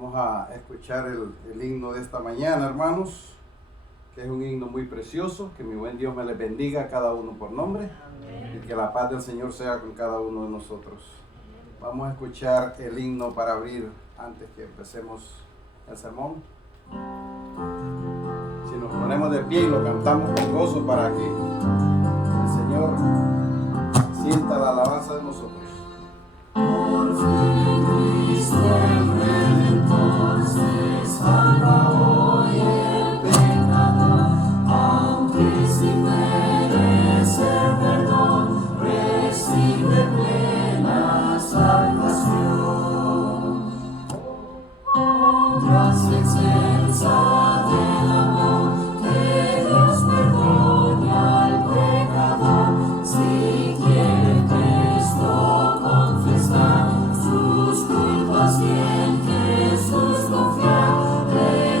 Vamos a escuchar el himno de esta mañana, hermanos, que es un himno muy precioso. Que mi buen Dios me les bendiga a cada uno por nombre. Amén. Y que la paz del Señor sea con cada uno de nosotros. Vamos a escuchar el himno para abrir antes que empecemos el sermón. Si nos ponemos de pie y lo cantamos con gozo para que el Señor sienta la alabanza de nosotros. Por fe Cristo el Redentor se salva hoy el pecador, aunque sin merecer perdón recibe plena salvación. Gracia excelsa del amor que Dios perdona al pecador, si quiere Cristo confesar sus culpas y en Jesús confiar,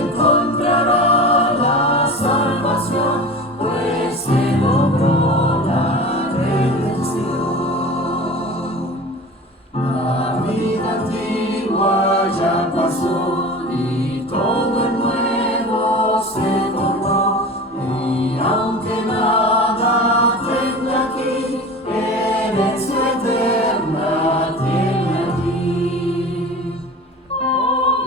encontrará la salvación, pues se logró la redención. La vida antigua ya pasó y todo el nuevo se formó, y aunque nada tenga aquí, herencia eterna tiene aquí.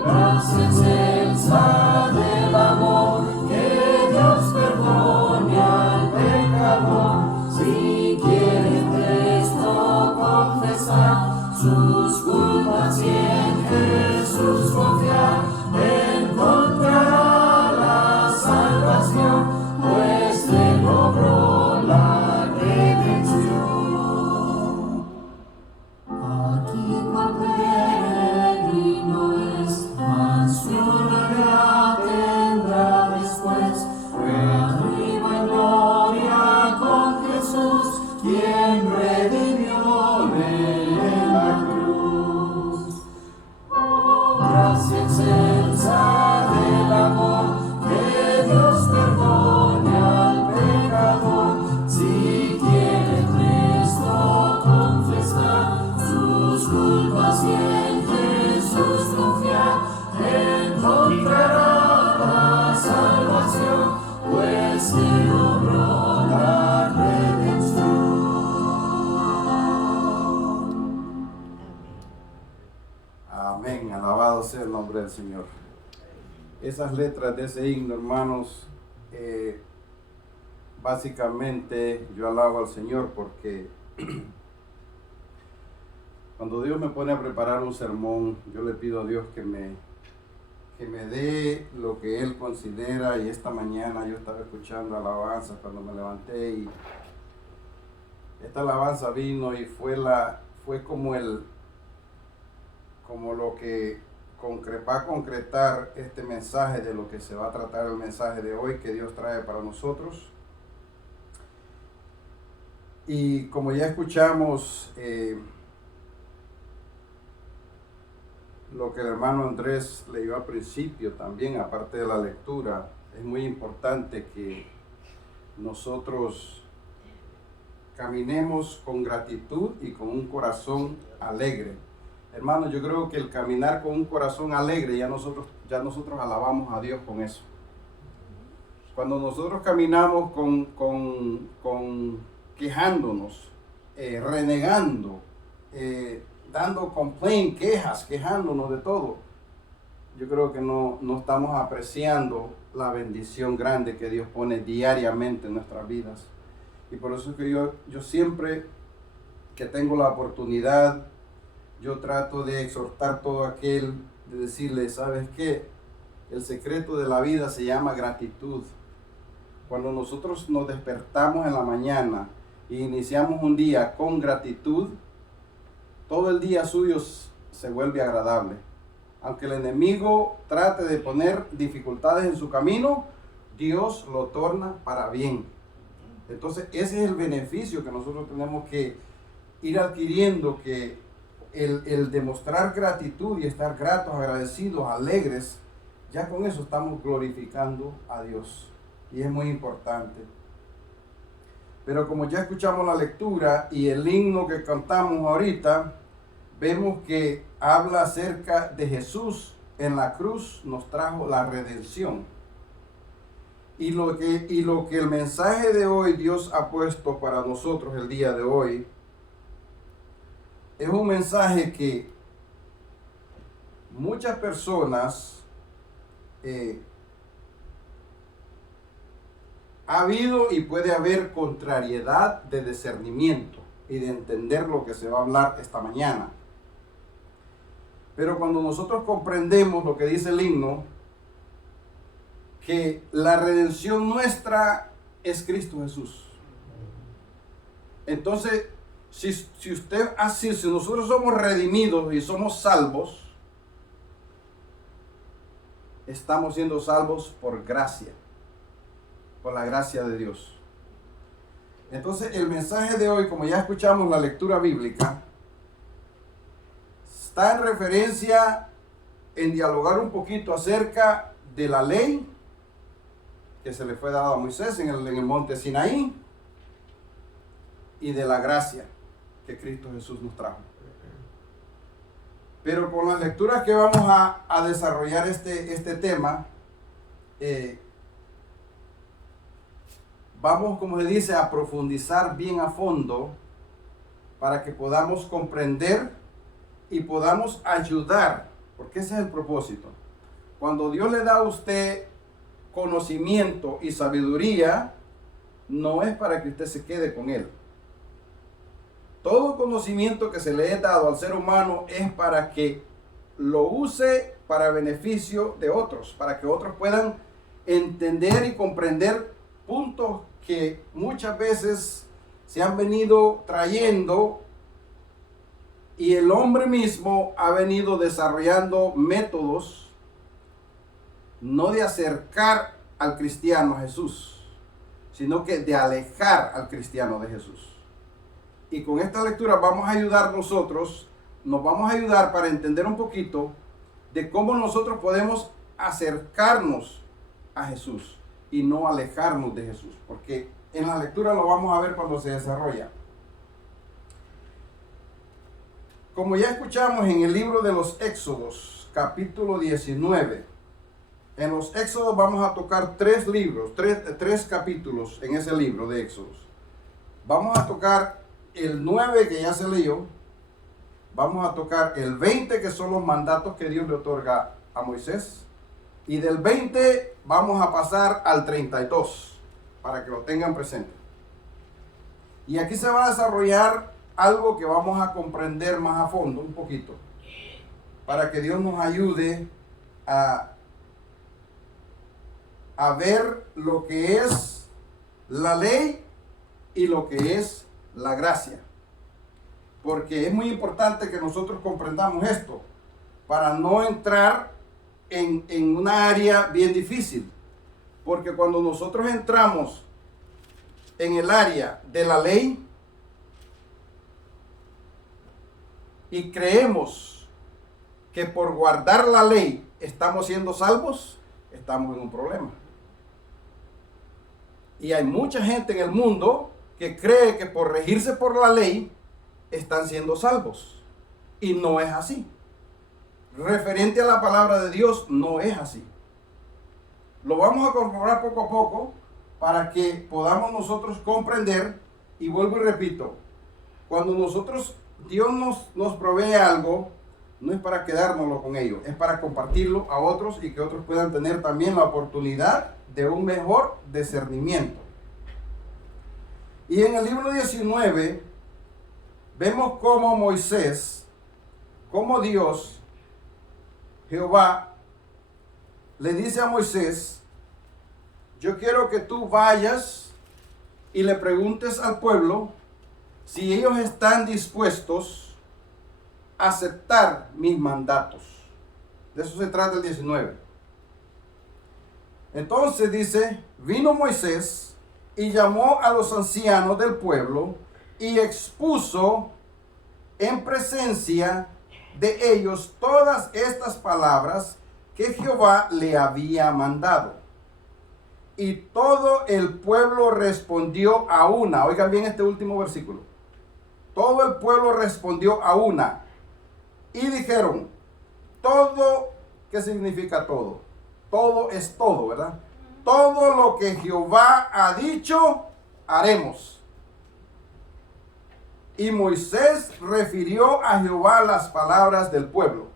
Gracia excelsa del amor que Dios perdone al pecador, si quiere Cristo confesar sus culpas y en Jesús confiar, encontrará la salvación, pues se logró la redención. Aquí cual peregrino es, mansión allá tendrá después, fue arriba en gloria con Jesús, quien redimióle en la cruz. Gracia excelsa del amor que Dios perdone al pecador, si quiere Cristo confesar sus culpas y en Jesús confiar, encontrará la salvación, pues se logró la redención. Amén, alabado sea el nombre del Señor. Esas letras de ese himno, hermanos, básicamente yo alabo al Señor porque cuando Dios me pone a preparar un sermón, yo le pido a Dios que me dé lo que Él considera. Y esta mañana yo estaba escuchando alabanzas cuando me levanté, y esta alabanza vino y fue como lo que va a concretar este mensaje, de lo que se va a tratar el mensaje de hoy que Dios trae para nosotros. Y como ya escuchamos lo que el hermano Andrés leyó al principio también, aparte de la lectura, es muy importante que nosotros caminemos con gratitud y con un corazón alegre. Hermanos, yo creo que el caminar con un corazón alegre, ya nosotros alabamos a Dios con eso. Cuando nosotros caminamos con quejándonos, renegando, dando complaint, quejándonos de todo, yo creo que no estamos apreciando la bendición grande que Dios pone diariamente en nuestras vidas. Y por eso es que yo siempre que tengo la oportunidad, yo trato de exhortar todo aquel, de decirle, ¿sabes qué? El secreto de la vida se llama gratitud. Cuando nosotros nos despertamos en la mañana e iniciamos un día con gratitud, todo el día suyo se vuelve agradable. Aunque el enemigo trate de poner dificultades en su camino, Dios lo torna para bien. Entonces ese es el beneficio que nosotros tenemos que ir adquiriendo, que el demostrar gratitud y estar gratos, agradecidos, alegres, ya con eso estamos glorificando a Dios. Y es muy importante. Pero como ya escuchamos la lectura y el himno que cantamos ahorita, vemos que habla acerca de Jesús, en la cruz nos trajo la redención. Y lo que el mensaje de hoy Dios ha puesto para nosotros el día de hoy es un mensaje que muchas personas ha habido y puede haber contrariedad de discernimiento y de entender lo que se va a hablar esta mañana. Pero cuando nosotros comprendemos lo que dice el himno, que la redención nuestra es Cristo Jesús. Entonces, si nosotros somos redimidos y somos salvos, estamos siendo salvos por gracia, por la gracia de Dios. Entonces, el mensaje de hoy, como ya escuchamos la lectura bíblica, está en referencia en dialogar un poquito acerca de la ley que se le fue dada a Moisés en el monte Sinaí y de la gracia que Cristo Jesús nos trajo. Pero con las lecturas que vamos a desarrollar este tema, vamos, como se dice, a profundizar bien a fondo para que podamos comprender y podamos ayudar, porque ese es el propósito. Cuando Dios le da a usted conocimiento y sabiduría, no es para que usted se quede con él. Todo conocimiento que se le ha dado al ser humano es para que lo use para beneficio de otros, para que otros puedan entender y comprender puntos que muchas veces se han venido trayendo y el hombre mismo ha venido desarrollando métodos no de acercar al cristiano a Jesús, sino que de alejar al cristiano de Jesús. Y con esta lectura vamos a ayudar nosotros, nos vamos a ayudar para entender un poquito de cómo nosotros podemos acercarnos a Jesús y no alejarnos de Jesús, porque en la lectura lo vamos a ver cuando se desarrolla. Como ya escuchamos en el libro de los Éxodos, capítulo 19, en los Éxodos vamos a tocar tres capítulos en ese libro de Éxodos. Vamos a tocar el 9 que ya se leyó, vamos a tocar el 20 que son los mandatos que Dios le otorga a Moisés, y del 20 vamos a pasar al 32 para que lo tengan presente. Y aquí se va a desarrollar algo que vamos a comprender más a fondo un poquito, para que Dios nos ayude a ver lo que es la ley y lo que es la gracia. Porque es muy importante que nosotros comprendamos esto para no entrar en una área bien difícil. Porque cuando nosotros entramos en el área de la ley y creemos que por guardar la ley estamos siendo salvos, estamos en un problema. Y hay mucha gente en el mundo que cree que por regirse por la ley están siendo salvos. Y no es así. Referente a la palabra de Dios, no es así. Lo vamos a comprobar poco a poco para que podamos nosotros comprender. Y vuelvo y repito, cuando Dios nos provee algo, no es para quedárnoslo con ellos, es para compartirlo a otros y que otros puedan tener también la oportunidad de un mejor discernimiento. Y en el libro 19 vemos cómo Moisés, cómo Dios, Jehová, le dice a Moisés: yo quiero que tú vayas y le preguntes al pueblo si ellos están dispuestos a aceptar mis mandatos. De eso se trata el 19. Entonces dice: vino Moisés y llamó a los ancianos del pueblo y expuso en presencia de ellos todas estas palabras que Jehová le había mandado. Y todo el pueblo respondió a una. Oigan bien este último versículo. Todo el pueblo respondió a una. Y dijeron: todo ¿qué significa todo? Todo es todo, ¿verdad? Todo lo que Jehová ha dicho, haremos. Y Moisés refirió a Jehová las palabras del pueblo.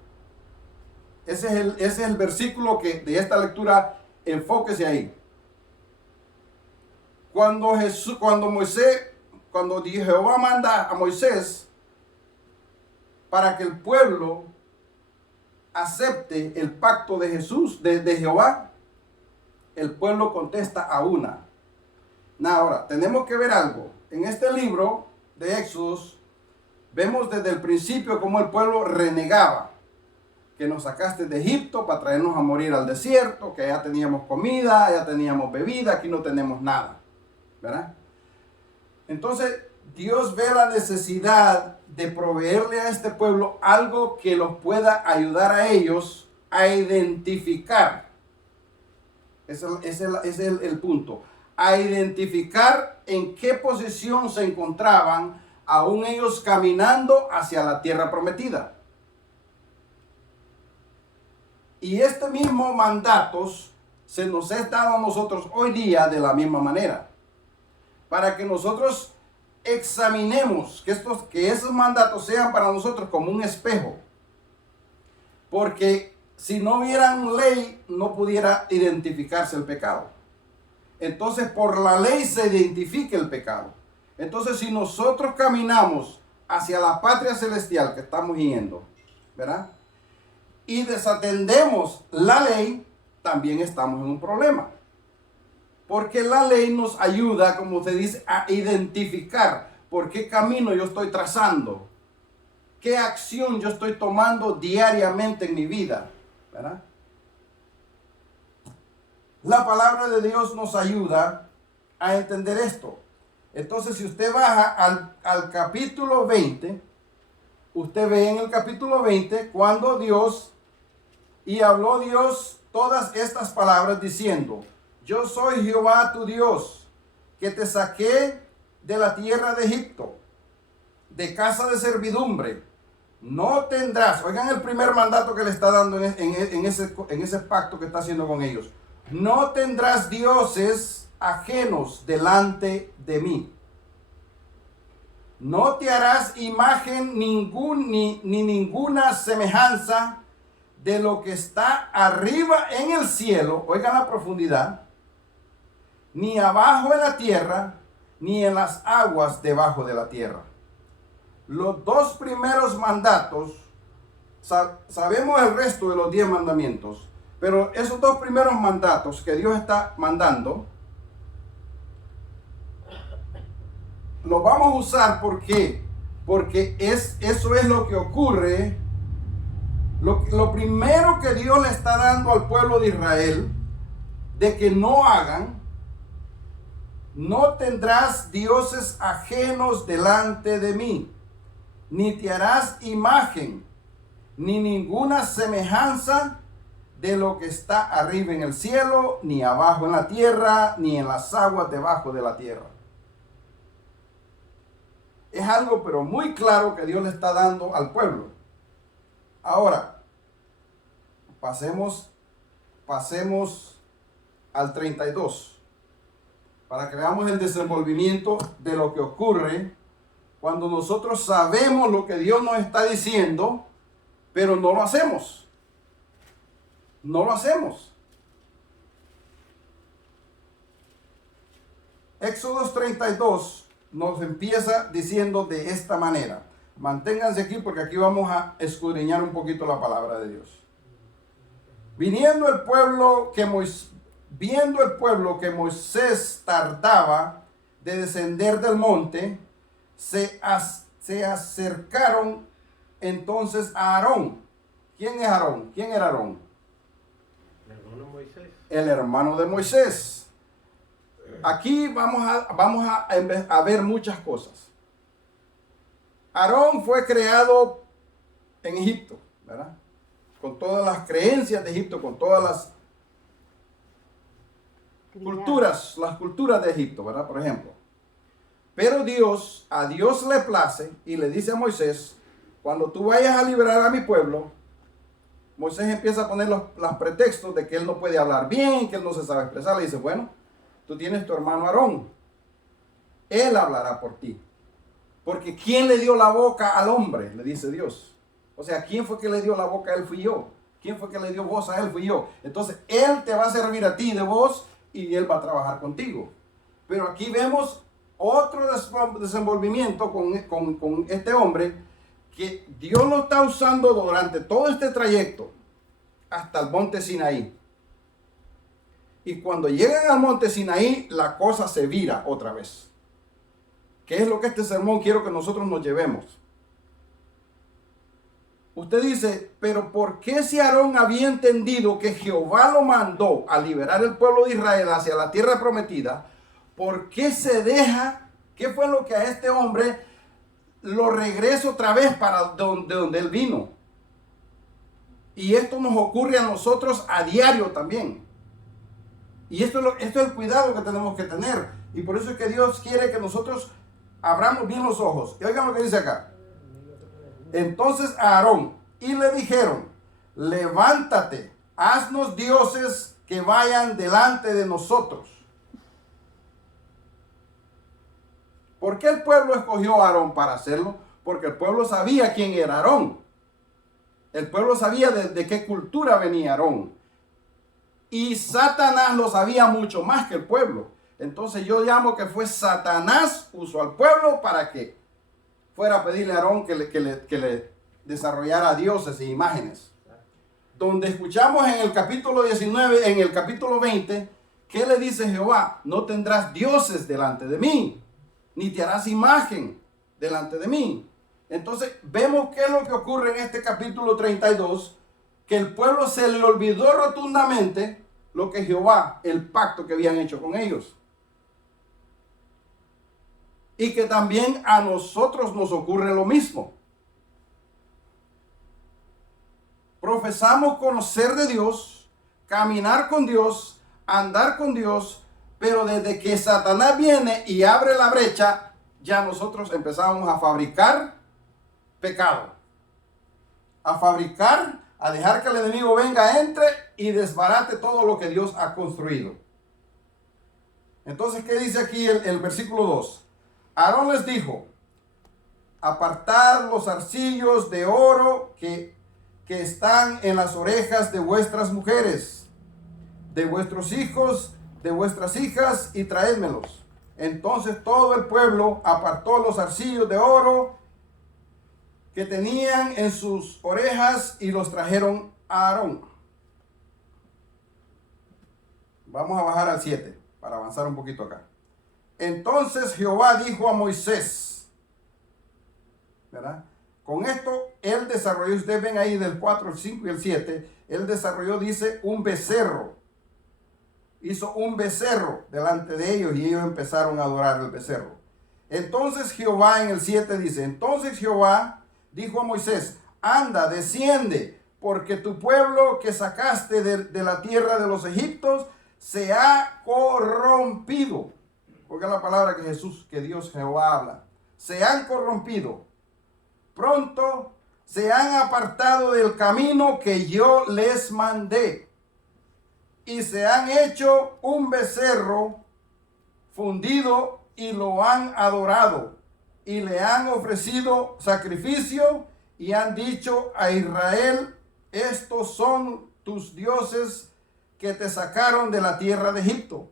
Ese es el versículo que de esta lectura, enfóquese ahí. Cuando Jehová manda a Moisés para que el pueblo acepte el pacto de Jesús, de Jehová, el pueblo contesta a una. Ahora, tenemos que ver algo. En este libro de Éxodos, vemos desde el principio cómo el pueblo renegaba. Que nos sacaste de Egipto para traernos a morir al desierto, que ya teníamos comida, ya teníamos bebida, aquí no tenemos nada, ¿verdad? Entonces, Dios ve la necesidad de proveerle a este pueblo algo que los pueda ayudar a ellos a identificar. Ese es el punto. A identificar en qué posición se encontraban aún ellos caminando hacia la tierra prometida. Y este mismo mandatos se nos es dado a nosotros hoy día de la misma manera. Para que nosotros examinemos que esos mandatos sean para nosotros como un espejo. Porque si no hubieran ley, no pudiera identificarse el pecado. Entonces, por la ley se identifica el pecado. Entonces, si nosotros caminamos hacia la patria celestial que estamos yendo, ¿verdad? Y desatendemos la ley, también estamos en un problema. Porque la ley nos ayuda, como usted dice, a identificar por qué camino yo estoy trazando, qué acción yo estoy tomando diariamente en mi vida, ¿verdad? La palabra de Dios nos ayuda a entender esto. Entonces, si usted baja al capítulo 20, usted ve en el capítulo 20 cuando y habló Dios todas estas palabras diciendo: yo soy Jehová tu Dios, que te saqué de la tierra de Egipto, de casa de servidumbre. No tendrás, oigan el primer mandato que le está dando en ese pacto que está haciendo con ellos. No tendrás dioses ajenos delante de mí. No te harás imagen ni ninguna semejanza de lo que está arriba en el cielo, oigan la profundidad, ni abajo en la tierra, ni en las aguas debajo de la tierra. Los dos primeros mandatos, sabemos el resto de los 10 mandamientos, pero esos dos primeros mandatos que Dios está mandando, los vamos a usar. ¿Por qué? Porque eso es lo que ocurre. Lo primero que Dios le está dando al pueblo de Israel, de que no hagan: no tendrás dioses ajenos delante de mí, ni te harás imagen, ni ninguna semejanza de lo que está arriba en el cielo, ni abajo en la tierra, ni en las aguas debajo de la tierra. Es algo pero muy claro que Dios le está dando al pueblo. Ahora, pasemos al 32, para que veamos el desenvolvimiento de lo que ocurre cuando nosotros sabemos lo que Dios nos está diciendo, pero no lo hacemos. No lo hacemos. Éxodo 32 nos empieza diciendo de esta manera. Manténganse aquí porque aquí vamos a escudriñar un poquito la palabra de Dios. Viendo el pueblo que Moisés tardaba de descender del monte, se acercaron entonces a Aarón. ¿Quién es Aarón? ¿Quién era Aarón? El hermano Moisés. El hermano de Moisés. Aquí vamos a ver muchas cosas. Aarón fue creado en Egipto, ¿verdad? Con todas las creencias de Egipto, con todas las culturas de Egipto, ¿verdad? Por ejemplo. Pero a Dios le place y le dice a Moisés: cuando tú vayas a liberar a mi pueblo, Moisés empieza a poner los pretextos de que él no puede hablar bien, que él no se sabe expresar. Le dice, bueno, tú tienes tu hermano Aarón. Él hablará por ti. Porque ¿quién le dio la boca al hombre? Le dice Dios. O sea, ¿quién fue que le dio la boca a él? Fui yo. ¿Quién fue que le dio voz a él? Fui yo. Entonces, él te va a servir a ti de voz y él va a trabajar contigo. Pero aquí vemos otro desenvolvimiento con este hombre, que Dios lo está usando durante todo este trayecto hasta el monte Sinaí. Y cuando llegan al monte Sinaí, la cosa se vira otra vez. ¿Qué es lo que este sermón quiero que nosotros nos llevemos? Usted dice, pero ¿por qué si Aarón había entendido que Jehová lo mandó a liberar el pueblo de Israel hacia la tierra prometida? ¿Por qué se deja? ¿Qué fue lo que a este hombre lo regresa otra vez para donde él vino? Y esto nos ocurre a nosotros a diario también. Y esto es el cuidado que tenemos que tener. Y por eso es que Dios quiere que nosotros abramos bien los ojos. Y oigan lo que dice acá. Entonces a Aarón y le dijeron, levántate, haznos dioses que vayan delante de nosotros. ¿Por qué el pueblo escogió a Aarón para hacerlo? Porque el pueblo sabía quién era Aarón. El pueblo sabía de qué cultura venía Aarón. Y Satanás lo sabía mucho más que el pueblo. Entonces yo llamo que fue Satanás usó al pueblo para que fuera a pedirle a Aarón que le desarrollara dioses e imágenes. Donde escuchamos en el capítulo 19, en el capítulo 20, ¿qué le dice Jehová? No tendrás dioses delante de mí, ni te harás imagen delante de mí. Entonces vemos qué es lo que ocurre en este capítulo 32, que el pueblo se le olvidó rotundamente lo que Jehová, el pacto que habían hecho con ellos. Y que también a nosotros nos ocurre lo mismo. Profesamos conocer de Dios, caminar con Dios, andar con Dios, pero desde que Satanás viene y abre la brecha, ya nosotros empezamos a fabricar pecado. A dejar que el enemigo venga, entre y desbarate todo lo que Dios ha construido. Entonces, ¿qué dice aquí el versículo 2? Aarón les dijo, apartad los zarcillos de oro que están en las orejas de vuestras mujeres, de vuestros hijos, de vuestras hijas, y traédmelos. Entonces todo el pueblo apartó los zarcillos de oro que tenían en sus orejas y los trajeron a Aarón. Vamos a bajar al 7 para avanzar un poquito acá. Entonces Jehová dijo a Moisés, ¿verdad? Con esto él desarrolló, ustedes ven ahí del 4, el 5 y el 7, él desarrolló, dice, un becerro. Hizo un becerro delante de ellos y ellos empezaron a adorar el becerro. Entonces Jehová en el 7 dice, entonces Jehová dijo a Moisés, anda, desciende, porque tu pueblo que sacaste de la tierra de los egipcios se ha corrompido. Porque es la palabra que Dios Jehová habla. Se han corrompido. Pronto se han apartado del camino que yo les mandé. Y se han hecho un becerro fundido y lo han adorado. Y le han ofrecido sacrificio y han dicho a Israel, estos son tus dioses que te sacaron de la tierra de Egipto.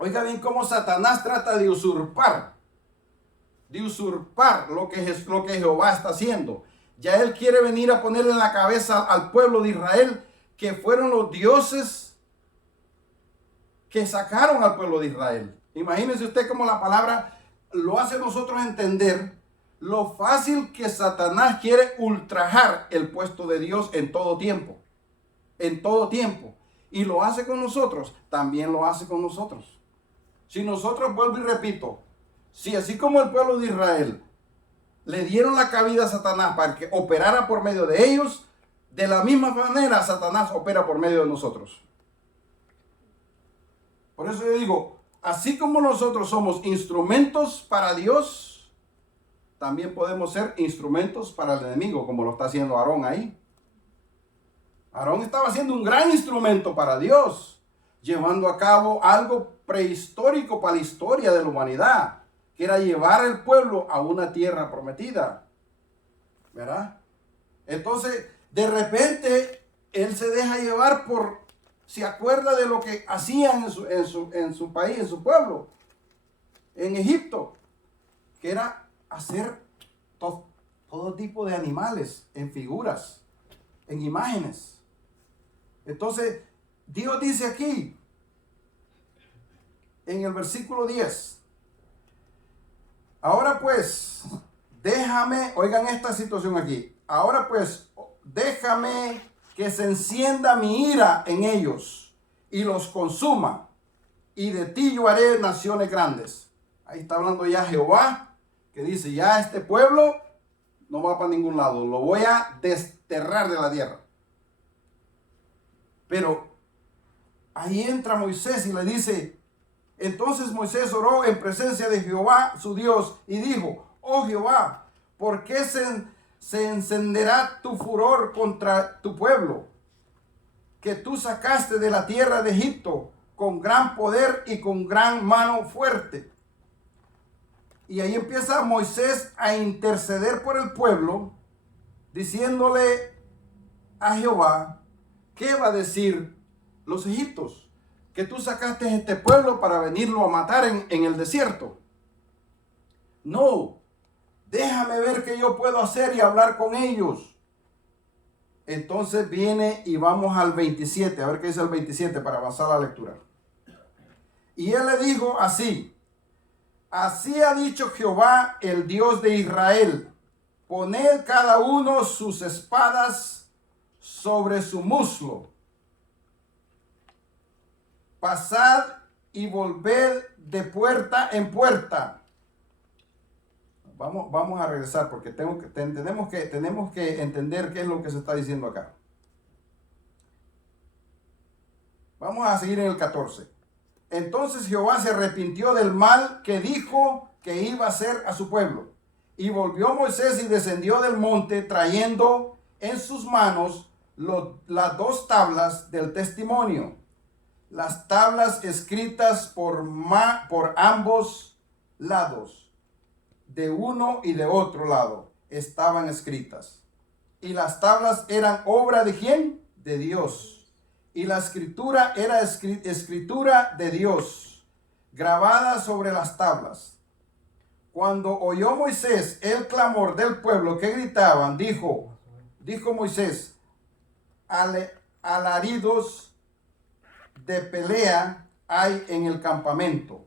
Oiga bien cómo Satanás trata de usurpar lo que Jehová está haciendo. Ya él quiere venir a ponerle en la cabeza al pueblo de Israel que fueron los dioses que sacaron al pueblo de Israel. Imagínense usted cómo la palabra lo hace a nosotros entender lo fácil que Satanás quiere ultrajar el puesto de Dios en todo tiempo. En todo tiempo. Y lo hace con nosotros, también lo hace con nosotros. Si nosotros, vuelvo y repito, si así como el pueblo de Israel le dieron la cabida a Satanás para que operara por medio de ellos, de la misma manera Satanás opera por medio de nosotros. Por eso yo digo, así como nosotros somos instrumentos para Dios, también podemos ser instrumentos para el enemigo, como lo está haciendo Aarón ahí. Aarón estaba siendo un gran instrumento para Dios, llevando a cabo algo prehistórico para la historia de la humanidad, que era llevar al pueblo a una tierra prometida. ¿Verdad? Entonces, de repente, él se deja llevar se acuerda de lo que hacían en su país, en su pueblo, en Egipto, que era hacer todo tipo de animales en figuras, en imágenes. Entonces, Dios dice aquí, en el versículo 10, ahora pues, oigan esta situación aquí, ahora pues, déjame que se encienda mi ira en ellos y los consuma, y de ti yo haré naciones grandes. Ahí está hablando ya Jehová, que dice, ya este pueblo no va para ningún lado, lo voy a desterrar de la tierra. Pero ahí entra Moisés y le dice, entonces Moisés oró en presencia de Jehová su Dios y dijo, oh Jehová, ¿por qué se encenderá tu furor contra tu pueblo, que tú sacaste de la tierra de Egipto con gran poder y con gran mano fuerte? Y ahí empieza Moisés a interceder por el pueblo, diciéndole a Jehová, ¿qué va a decir los egipcios? Que tú sacaste este pueblo para venirlo a matar en el desierto. No, déjame ver qué yo puedo hacer y hablar con ellos. Entonces viene y vamos al 27, a ver qué dice el 27 para avanzar la lectura. Y él le dijo así, así ha dicho Jehová, el Dios de Israel, poned cada uno sus espadas sobre su muslo, pasad y volved de puerta en puerta. Vamos a regresar porque tenemos que entender qué es lo que se está diciendo acá. Vamos a seguir en el 14. Entonces Jehová se arrepintió del mal que dijo que iba a hacer a su pueblo. Y volvió Moisés y descendió del monte trayendo en sus manos las dos tablas del testimonio. Las tablas escritas por ambos lados, de uno y de otro lado, estaban escritas. Y las tablas eran obra ¿de quién? De Dios. Y la escritura era escritura de Dios, grabada sobre las tablas. Cuando oyó Moisés el clamor del pueblo que gritaban, dijo Moisés, alaridos de pelea hay en el campamento.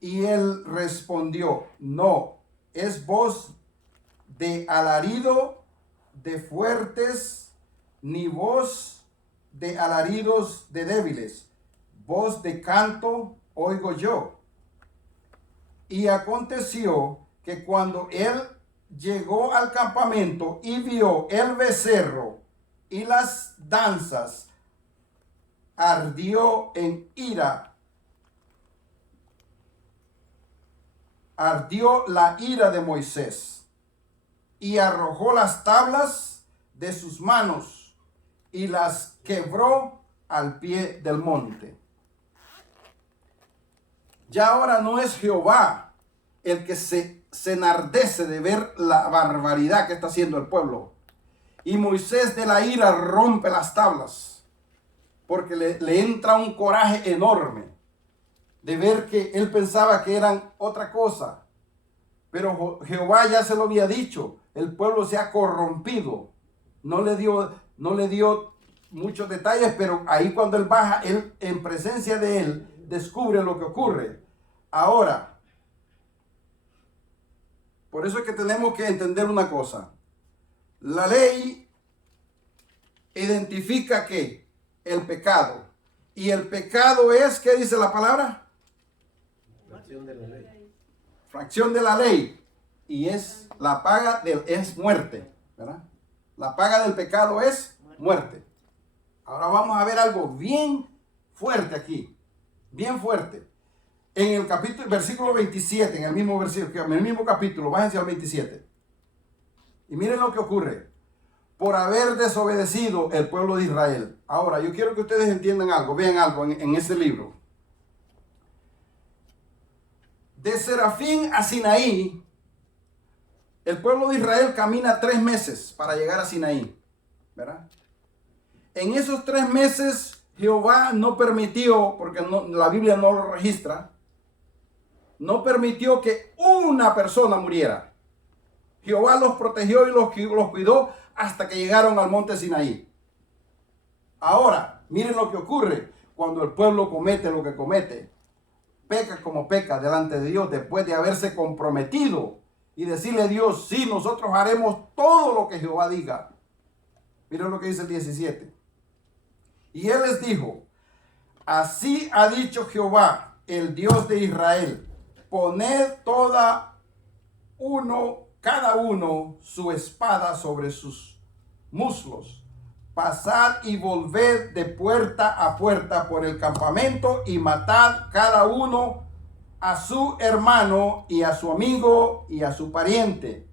Y él respondió, no, es voz de alarido de fuertes, ni voz de alaridos de débiles, voz de canto oigo yo. Y aconteció que cuando él llegó al campamento y vio el becerro y las danzas, ardió en ira. Ardió la ira de Moisés y arrojó las tablas de sus manos y las quebró al pie del monte. Ya ahora no es Jehová el que se enardece de ver la barbaridad que está haciendo el pueblo. Y Moisés de la ira rompe las tablas, porque le entra un coraje enorme de ver que él pensaba que eran otra cosa. Pero Jehová ya se lo había dicho, el pueblo se ha corrompido. No le dio muchos detalles, pero ahí cuando él baja, él en presencia de él descubre lo que ocurre. Ahora, por eso es que tenemos que entender una cosa. La ley identifica ¿qué? El pecado. Y el pecado es, ¿qué dice la palabra? Fracción de la ley. Fracción de la ley. Y es la paga es muerte, ¿verdad? La paga del pecado es muerte. Ahora vamos a ver algo bien fuerte aquí. Bien fuerte. En el versículo 27, en el mismo capítulo, bájense al 27. Y miren lo que ocurre. por haber desobedecido el pueblo de Israel. Ahora, yo quiero que ustedes entiendan algo, vean algo en ese libro. De Serafín a Sinaí, el pueblo de Israel camina 3 meses para llegar a Sinaí, ¿verdad? En esos 3 meses Jehová no permitió, porque la Biblia no lo registra, no permitió que una persona muriera. Jehová los protegió y los cuidó hasta que llegaron al monte Sinaí. Ahora, miren lo que ocurre cuando el pueblo comete lo que comete. Peca como peca delante de Dios después de haberse comprometido y decirle a Dios, sí, nosotros haremos todo lo que Jehová diga. Miren lo que dice el 17. Y él les dijo, así ha dicho Jehová, el Dios de Israel, poned cada uno su espada sobre sus muslos. Pasad y volved de puerta a puerta por el campamento y matad cada uno a su hermano y a su amigo y a su pariente.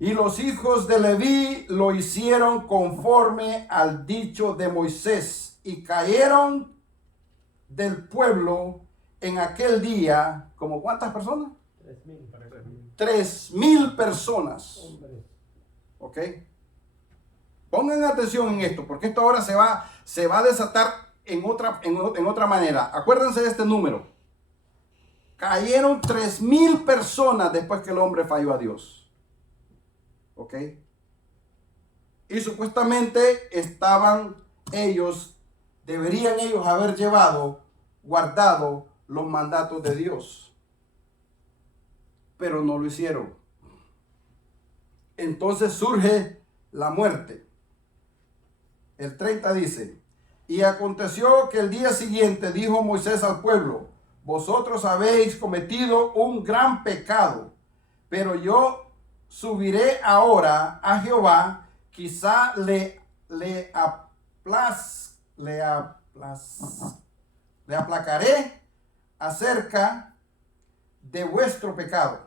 Y los hijos de Leví lo hicieron conforme al dicho de Moisés y cayeron del pueblo en aquel día, ¿como cuántas personas? 3,000 personas. ¿Ok? Pongan atención en esto, porque esto ahora se va a desatar en otra manera. Acuérdense de este número. Cayeron 3,000 personas después que el hombre falló a Dios. ¿Ok? Y supuestamente deberían ellos haber guardado los mandatos de Dios. Pero no lo hicieron. Entonces surge la muerte. El 30 dice, y aconteció que el día siguiente dijo Moisés al pueblo, vosotros habéis cometido un gran pecado, pero yo subiré ahora a Jehová, quizá le aplacaré acerca de vuestro pecado.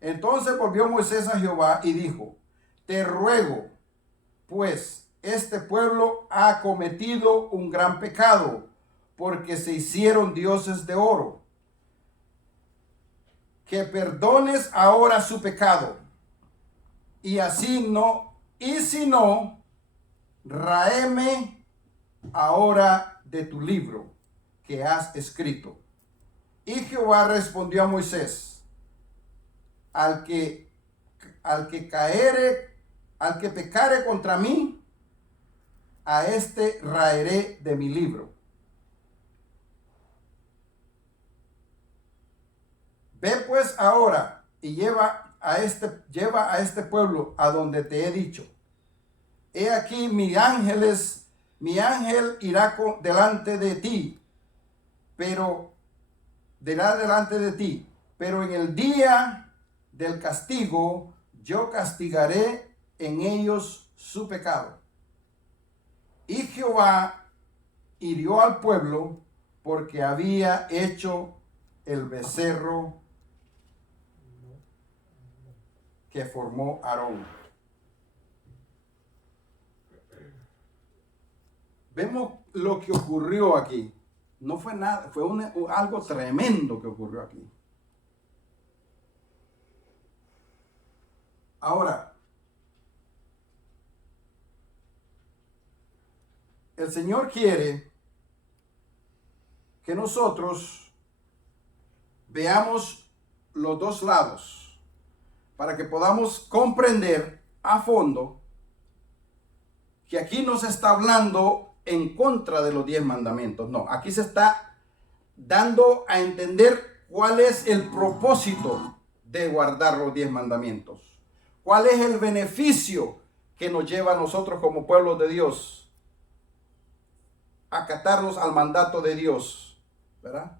Entonces volvió Moisés a Jehová y dijo, te ruego, pues este pueblo ha cometido un gran pecado, porque se hicieron dioses de oro. Que perdones ahora su pecado, y si no, ráeme ahora de tu libro que has escrito. Y Jehová respondió a Moisés, al que pecare contra mí, a este raeré de mi libro. Ve pues ahora y lleva a este pueblo a donde te he dicho. He aquí mi ángel irá delante de ti, pero en el día del castigo yo castigaré en ellos su pecado. Y Jehová hirió al pueblo porque había hecho el becerro que formó Aarón. Vemos lo que ocurrió aquí. No fue nada, fue algo tremendo que ocurrió aquí. Ahora, el Señor quiere que nosotros veamos los dos lados para que podamos comprender a fondo que aquí no se está hablando en contra de los 10 mandamientos. No, aquí se está dando a entender cuál es el propósito de guardar los 10 mandamientos. ¿Cuál es el beneficio que nos lleva a nosotros como pueblo de Dios? Acatarnos al mandato de Dios, ¿verdad?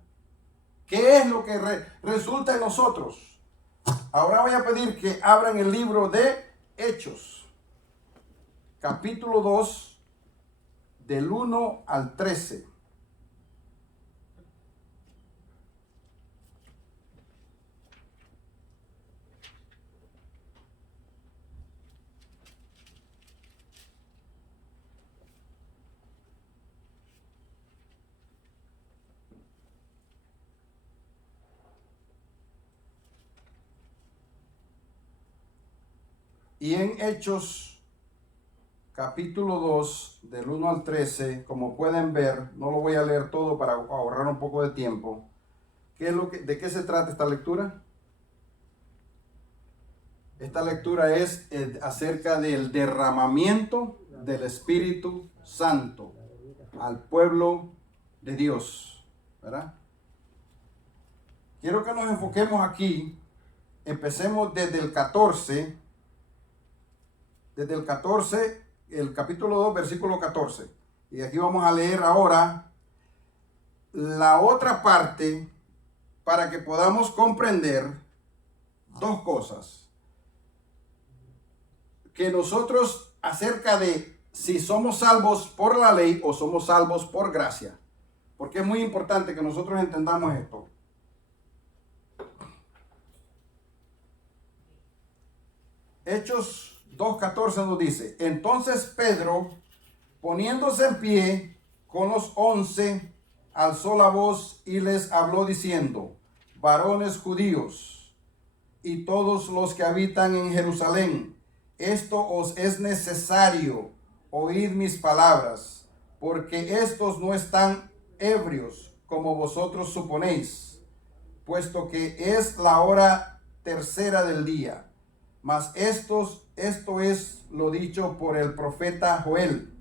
¿Qué es lo que resulta en nosotros? Ahora voy a pedir que abran el libro de Hechos, capítulo 2, del 1 al 13. Y en Hechos capítulo 2, del 1 al 13, como pueden ver, no lo voy a leer todo para ahorrar un poco de tiempo. ¿De qué se trata esta lectura? Esta lectura es acerca del derramamiento del Espíritu Santo al pueblo de Dios, ¿verdad? Quiero que nos enfoquemos aquí. Empecemos desde el 14, el capítulo 2, versículo 14. Y aquí vamos a leer ahora la otra parte para que podamos comprender dos cosas. Que nosotros acerca de si somos salvos por la ley o somos salvos por gracia. Porque es muy importante que nosotros entendamos esto. Hechos 2:14 nos dice: entonces Pedro, poniéndose en pie con los 11, alzó la voz y les habló diciendo: varones judíos y todos los que habitan en Jerusalén, esto os es necesario, oíd mis palabras, porque estos no están ebrios como vosotros suponéis, puesto que es la hora tercera del día. Mas esto es lo dicho por el profeta Joel.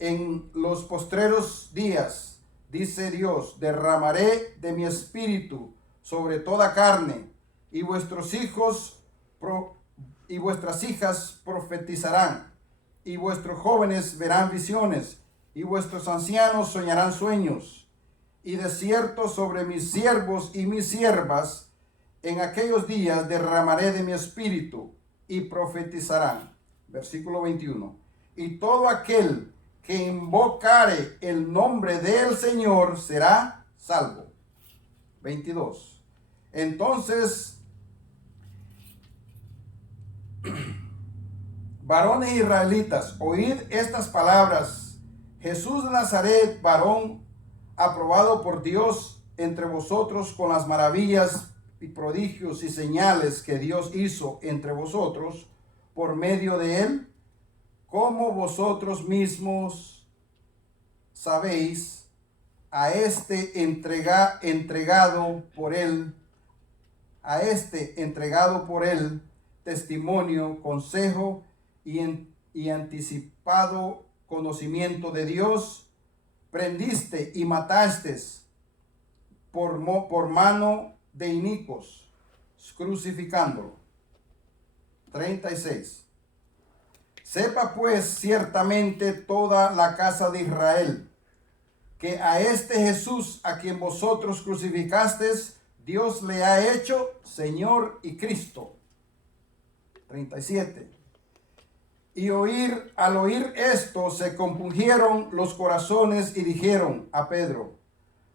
En los postreros días, dice Dios, derramaré de mi espíritu sobre toda carne, y vuestros hijos y vuestras hijas profetizarán, y vuestros jóvenes verán visiones, y vuestros ancianos soñarán sueños. Y de cierto sobre mis siervos y mis siervas en aquellos días derramaré de mi espíritu, y profetizarán. Versículo 21. Y todo aquel que invocare el nombre del Señor será salvo. 22. Entonces, varones israelitas, oíd estas palabras. Jesús de Nazaret, varón aprobado por Dios entre vosotros con las maravillas y prodigios y señales que Dios hizo entre vosotros por medio de él, como vosotros mismos sabéis, a este entregado por él testimonio, consejo y anticipado conocimiento de Dios, prendiste y mataste por mano de inicuos, crucificándolo. 36. Sepa pues ciertamente toda la casa de Israel, que a este Jesús a quien vosotros crucificasteis, Dios le ha hecho Señor y Cristo. 37. Y al oír esto se compungieron los corazones y dijeron a Pedro,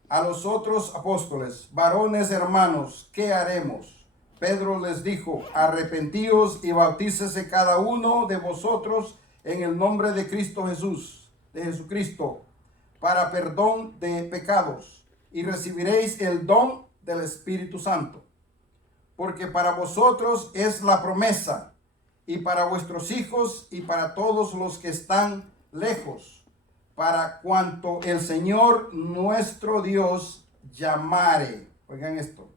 a los otros apóstoles: varones hermanos, ¿qué haremos? Pedro les dijo: arrepentíos y bautícese cada uno de vosotros en el nombre de Cristo Jesús, de Jesucristo, para perdón de pecados, y recibiréis el don del Espíritu Santo. Porque para vosotros es la promesa, y para vuestros hijos, y para todos los que están lejos, para cuanto el Señor nuestro Dios llamare. Oigan esto.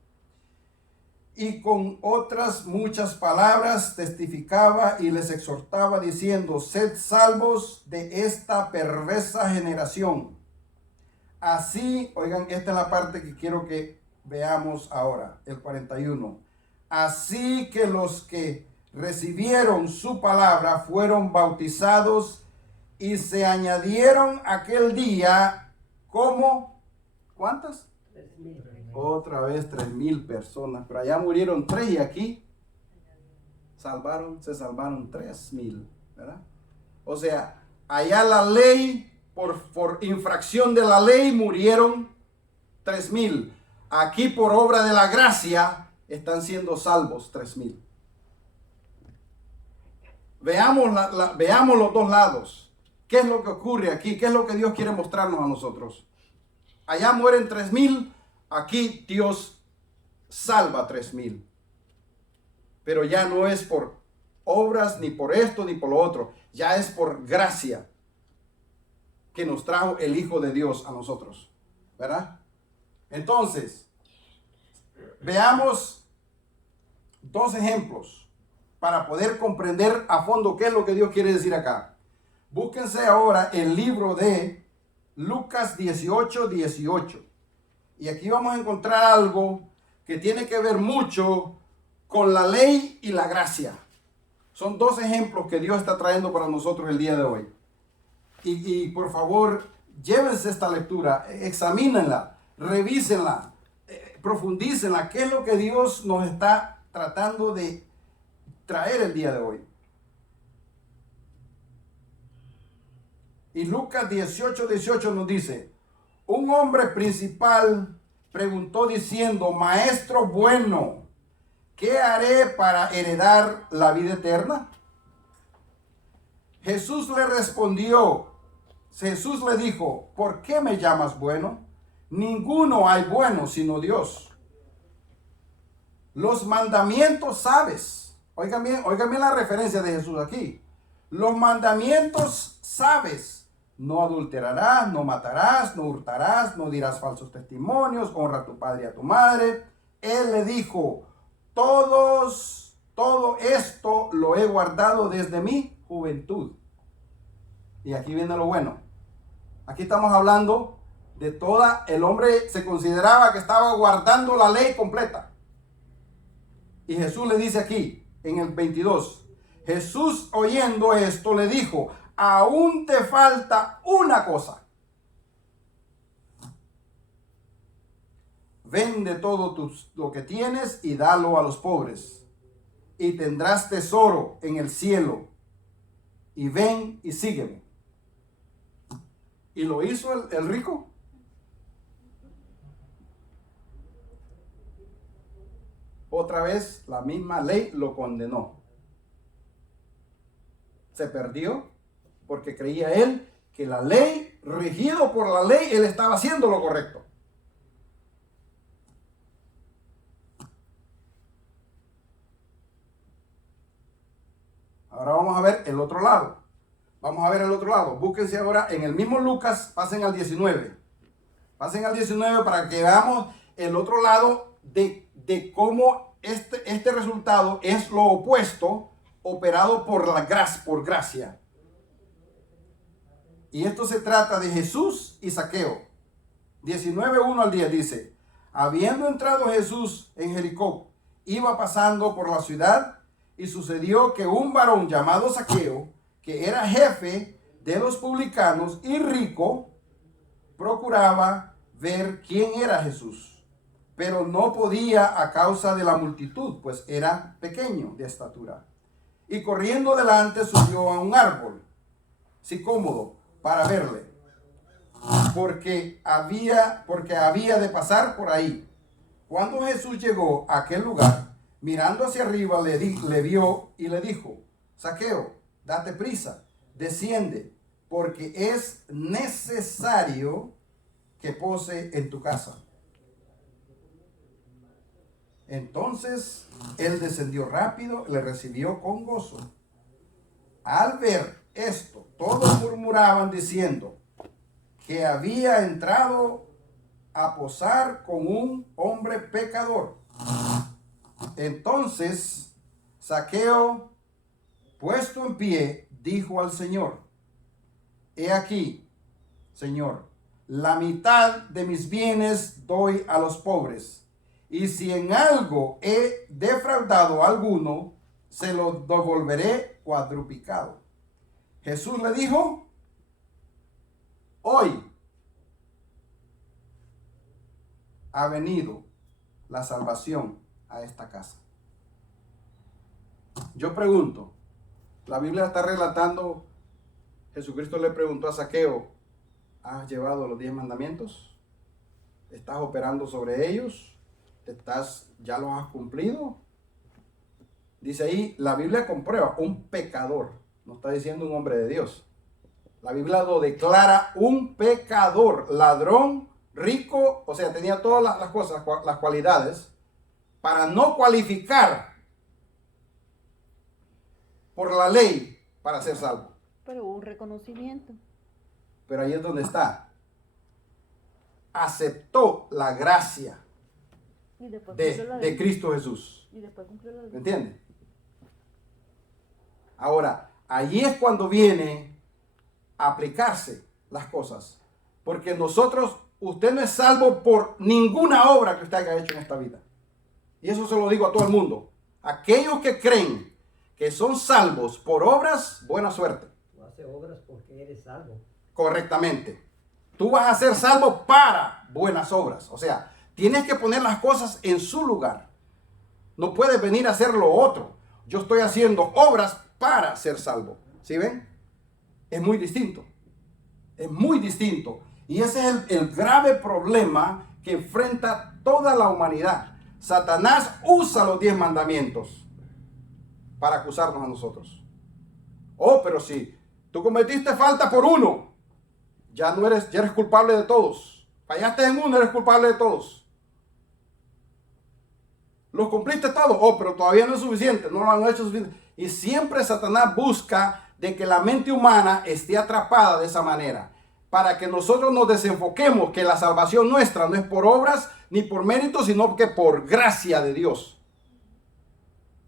Y con otras muchas palabras testificaba y les exhortaba diciendo: sed salvos de esta perversa generación. Así, oigan, esta es la parte que quiero que veamos ahora, el 41. Así que los que recibieron su palabra fueron bautizados, y se añadieron aquel día, ¿cómo? ¿Cuántas? 3,000. Otra vez 3,000 personas, pero allá murieron 3 y aquí se salvaron 3,000, ¿verdad? O sea, allá la ley, por infracción de la ley murieron 3,000. Aquí por obra de la gracia están siendo salvos 3,000. Veamos los dos lados. ¿Qué es lo que ocurre aquí? ¿Qué es lo que Dios quiere mostrarnos a nosotros? Allá mueren 3,000, aquí Dios salva 3,000. Pero ya no es por obras, ni por esto, ni por lo otro. Ya es por gracia que nos trajo el Hijo de Dios a nosotros, ¿verdad? Entonces, veamos dos ejemplos para poder comprender a fondo qué es lo que Dios quiere decir acá. Búsquense ahora el libro de Lucas 18:18. Y aquí vamos a encontrar algo que tiene que ver mucho con la ley y la gracia. Son dos ejemplos que Dios está trayendo para nosotros el día de hoy. Y por favor, llévense esta lectura, examínenla, revísenla, profundícenla. ¿Qué es lo que Dios nos está tratando de traer el día de hoy? Y Lucas 18:18 nos dice: un hombre principal preguntó diciendo, maestro bueno, ¿qué haré para heredar la vida eterna? Jesús le respondió, Jesús le dijo, ¿por qué me llamas bueno? Ninguno hay bueno sino Dios. Los mandamientos sabes. Oigan bien la referencia de Jesús aquí. Los mandamientos sabes. No adulterarás, no matarás, no hurtarás, no dirás falsos testimonios, honra a tu padre y a tu madre. Él le dijo, todo esto lo he guardado desde mi juventud. Y aquí viene lo bueno. Aquí estamos hablando de toda, el hombre se consideraba que estaba guardando la ley completa. Y Jesús le dice aquí, en el 22, Jesús oyendo esto le dijo, aún te falta una cosa. Vende todo lo que tienes y dalo a los pobres, y tendrás tesoro en el cielo. Y ven y sígueme. ¿Y lo hizo el rico? Otra vez la misma ley lo condenó. Se perdió porque creía él que la ley, regido por la ley, él estaba haciendo lo correcto. Ahora vamos a ver el otro lado. Vamos a ver el otro lado. Búsquense ahora en el mismo Lucas, pasen al 19. Pasen al 19 para que veamos el otro lado de cómo este resultado es lo opuesto, operado por gracia. Y esto se trata de Jesús y Zaqueo. 19:1 al 10 dice, habiendo entrado Jesús en Jericó, iba pasando por la ciudad, y sucedió que un varón llamado Zaqueo, que era jefe de los publicanos y rico, procuraba ver quién era Jesús, pero no podía a causa de la multitud, pues era pequeño de estatura. Y corriendo delante subió a un árbol sicómoro para verle, porque había de pasar por ahí. Cuando Jesús llegó a aquel lugar, mirando hacia arriba, le vio y le dijo, Zaqueo, date prisa, desciende, porque es necesario que pose en tu casa. Entonces él descendió rápido, le recibió con gozo. Al ver esto, todos murmuraban diciendo que había entrado a posar con un hombre pecador. Entonces Zaqueo, puesto en pie, dijo al Señor, he aquí, Señor, la mitad de mis bienes doy a los pobres, y si en algo he defraudado a alguno, se lo devolveré cuadruplicado. Jesús le dijo, hoy ha venido la salvación a esta casa. Yo pregunto, la Biblia está relatando, Jesucristo le preguntó a Zaqueo, ¿has llevado los 10 mandamientos? ¿Estás operando sobre ellos? ¿Ya los has cumplido? Dice ahí, la Biblia comprueba, un pecador, no está diciendo un hombre de Dios. La Biblia lo declara un pecador, ladrón, rico, o sea, tenía todas las cosas, las cualidades, para no cualificar por la ley para ser salvo. Pero hubo un reconocimiento. Pero ahí es donde está. Aceptó la gracia Y después cumplió la ley. de Cristo Jesús. Y después cumplió la ¿Me ley. entiendes? Ahora, allí es cuando viene a aplicarse las cosas. Porque nosotros, usted no es salvo por ninguna obra que usted haya hecho en esta vida. Y eso se lo digo a todo el mundo. Aquellos que creen que son salvos por obras, buena suerte. Tú haces obras porque eres salvo. Correctamente. Tú vas a ser salvo para buenas obras. O sea, tienes que poner las cosas en su lugar. No puedes venir a hacer lo otro. Yo estoy haciendo obras para ser salvo. ¿Sí ven? Es muy distinto. Es muy distinto. Y ese es el grave problema que enfrenta toda la humanidad. Satanás usa los 10 mandamientos para acusarnos a nosotros. Oh, pero si tú cometiste falta por uno, ya eres culpable de todos. Fallaste en uno, eres culpable de todos. Los cumpliste todos. Oh, pero todavía no es suficiente. No lo han hecho suficiente. Y siempre Satanás busca de que la mente humana esté atrapada de esa manera. Para que nosotros nos desenfoquemos que la salvación nuestra no es por obras ni por méritos, sino que por gracia de Dios.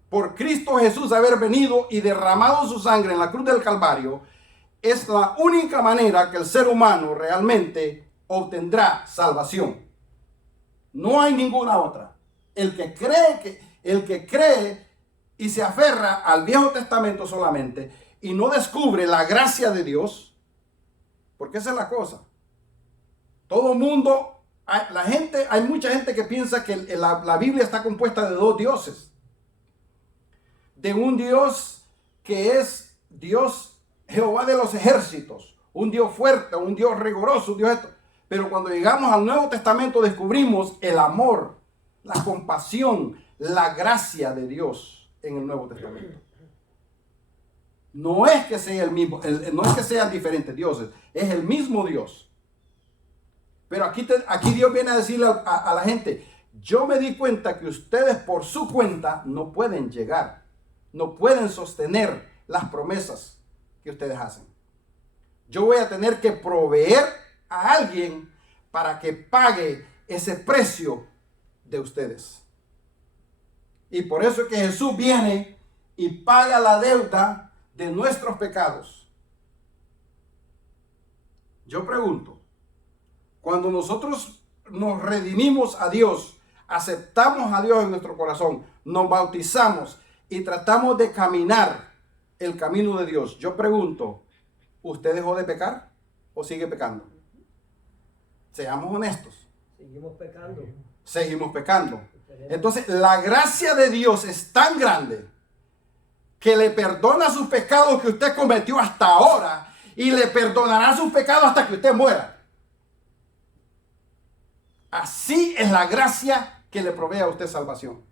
Por Cristo Jesús haber venido y derramado su sangre en la cruz del Calvario, es la única manera que el ser humano realmente obtendrá salvación. No hay ninguna otra. El que cree y se aferra al Viejo Testamento solamente y no descubre la gracia de Dios, porque esa es la cosa. Todo mundo, hay mucha gente que piensa que la Biblia está compuesta de 2 dioses. De un Dios que es Dios Jehová de los ejércitos, un Dios fuerte, un Dios riguroso, un Dios esto. Pero cuando llegamos al Nuevo Testamento descubrimos el amor, la compasión, la gracia de Dios en el Nuevo Testamento. No es que sea el mismo, no es que sean diferentes dioses, es el mismo Dios. Pero aquí Dios viene a decirle a la gente, yo me di cuenta que ustedes por su cuenta no pueden llegar, no pueden sostener las promesas que ustedes hacen. Yo voy a tener que proveer a alguien para que pague ese precio de ustedes. Y por eso es que Jesús viene y paga la deuda de nuestros pecados. Yo pregunto, cuando nosotros nos redimimos a Dios, aceptamos a Dios en nuestro corazón, nos bautizamos y tratamos de caminar el camino de Dios, yo pregunto, ¿usted dejó de pecar o sigue pecando? Seamos honestos. Seguimos pecando. Seguimos pecando. Entonces, la gracia de Dios es tan grande que le perdona sus pecados que usted cometió hasta ahora y le perdonará sus pecados hasta que usted muera. Así es la gracia que le provee a usted salvación.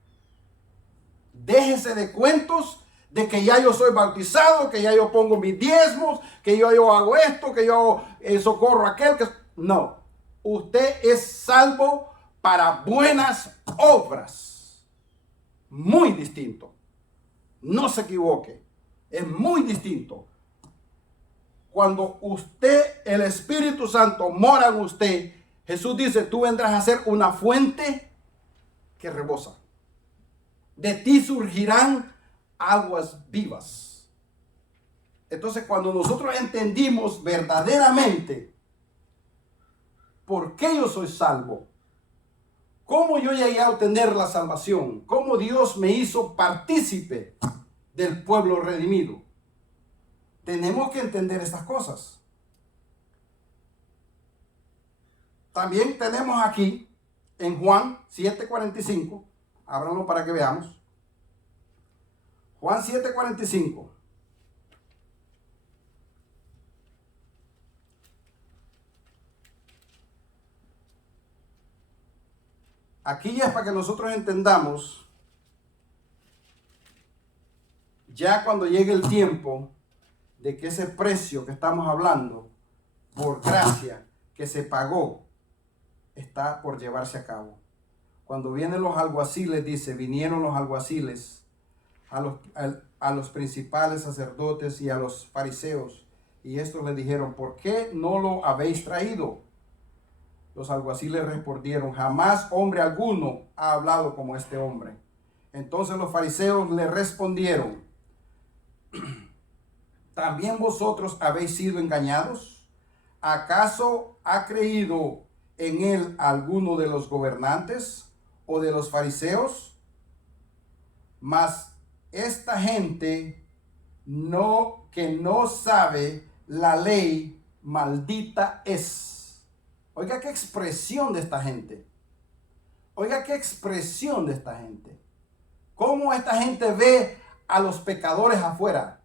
Déjese de cuentos de que ya yo soy bautizado, que ya yo pongo mis diezmos, que yo hago esto, que yo socorro a aquel. No, usted es salvo para buenas obras. Muy distinto. No se equivoque. Es muy distinto. Cuando usted, el Espíritu Santo, mora en usted, Jesús dice, tú vendrás a ser una fuente que rebosa. De ti surgirán aguas vivas. Entonces, cuando nosotros entendimos verdaderamente por qué yo soy salvo, cómo yo llegué a obtener la salvación, cómo Dios me hizo partícipe del pueblo redimido, tenemos que entender estas cosas. También tenemos aquí en Juan 7:45, ábranlo para que veamos. Juan 7:45. Aquí ya es para que nosotros entendamos, ya cuando llegue el tiempo de que ese precio que estamos hablando, por gracia, que se pagó, está por llevarse a cabo. Cuando vienen los alguaciles, dice, vinieron los alguaciles a los principales sacerdotes y a los fariseos. Y estos le dijeron, ¿por qué no lo habéis traído? Los alguaciles respondieron, jamás hombre alguno ha hablado como este hombre. Entonces los fariseos le respondieron, ¿también vosotros habéis sido engañados? ¿Acaso ha creído en él alguno de los gobernantes o de los fariseos? Mas esta gente que no sabe la ley, maldita es. Oiga qué expresión de esta gente. Oiga qué expresión de esta gente. Cómo esta gente ve a los pecadores afuera.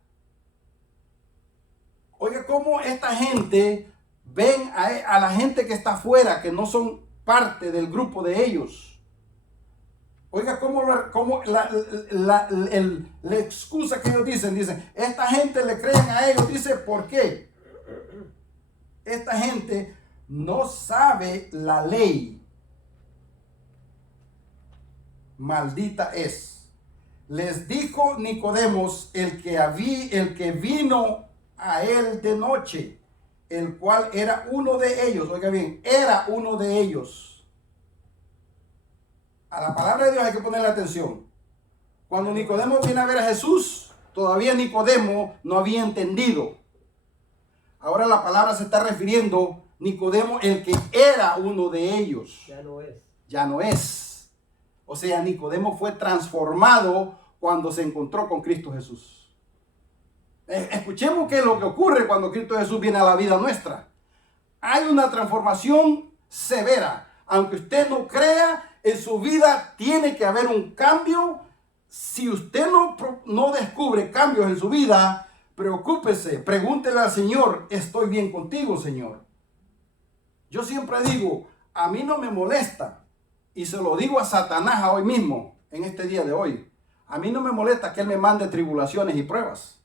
Oiga cómo esta gente ven a la gente que está afuera, que no son parte del grupo de ellos. Oiga cómo la excusa que ellos dicen, esta gente le creen a ellos, dice, ¿por qué? Esta gente no sabe la ley. Maldita es. Les dijo Nicodemos, el que vino a él de noche, el cual era uno de ellos. Oiga bien, era uno de ellos. A la palabra de Dios hay que ponerle atención. Cuando Nicodemo viene a ver a Jesús, todavía Nicodemo no había entendido. Ahora la palabra se está refiriendo Nicodemo, el que era uno de ellos. Ya no es. Ya no es. O sea, Nicodemo fue transformado cuando se encontró con Cristo Jesús. Escuchemos qué es lo que ocurre cuando Cristo Jesús viene a la vida nuestra. Hay una transformación severa. Aunque usted no crea, en su vida tiene que haber un cambio. Si usted no descubre cambios en su vida, preocúpese, pregúntele al Señor, ¿estoy bien contigo, Señor? Yo siempre digo, a mí no me molesta, y se lo digo a Satanás hoy mismo, en este día de hoy. A mí no me molesta que Él me mande tribulaciones y pruebas,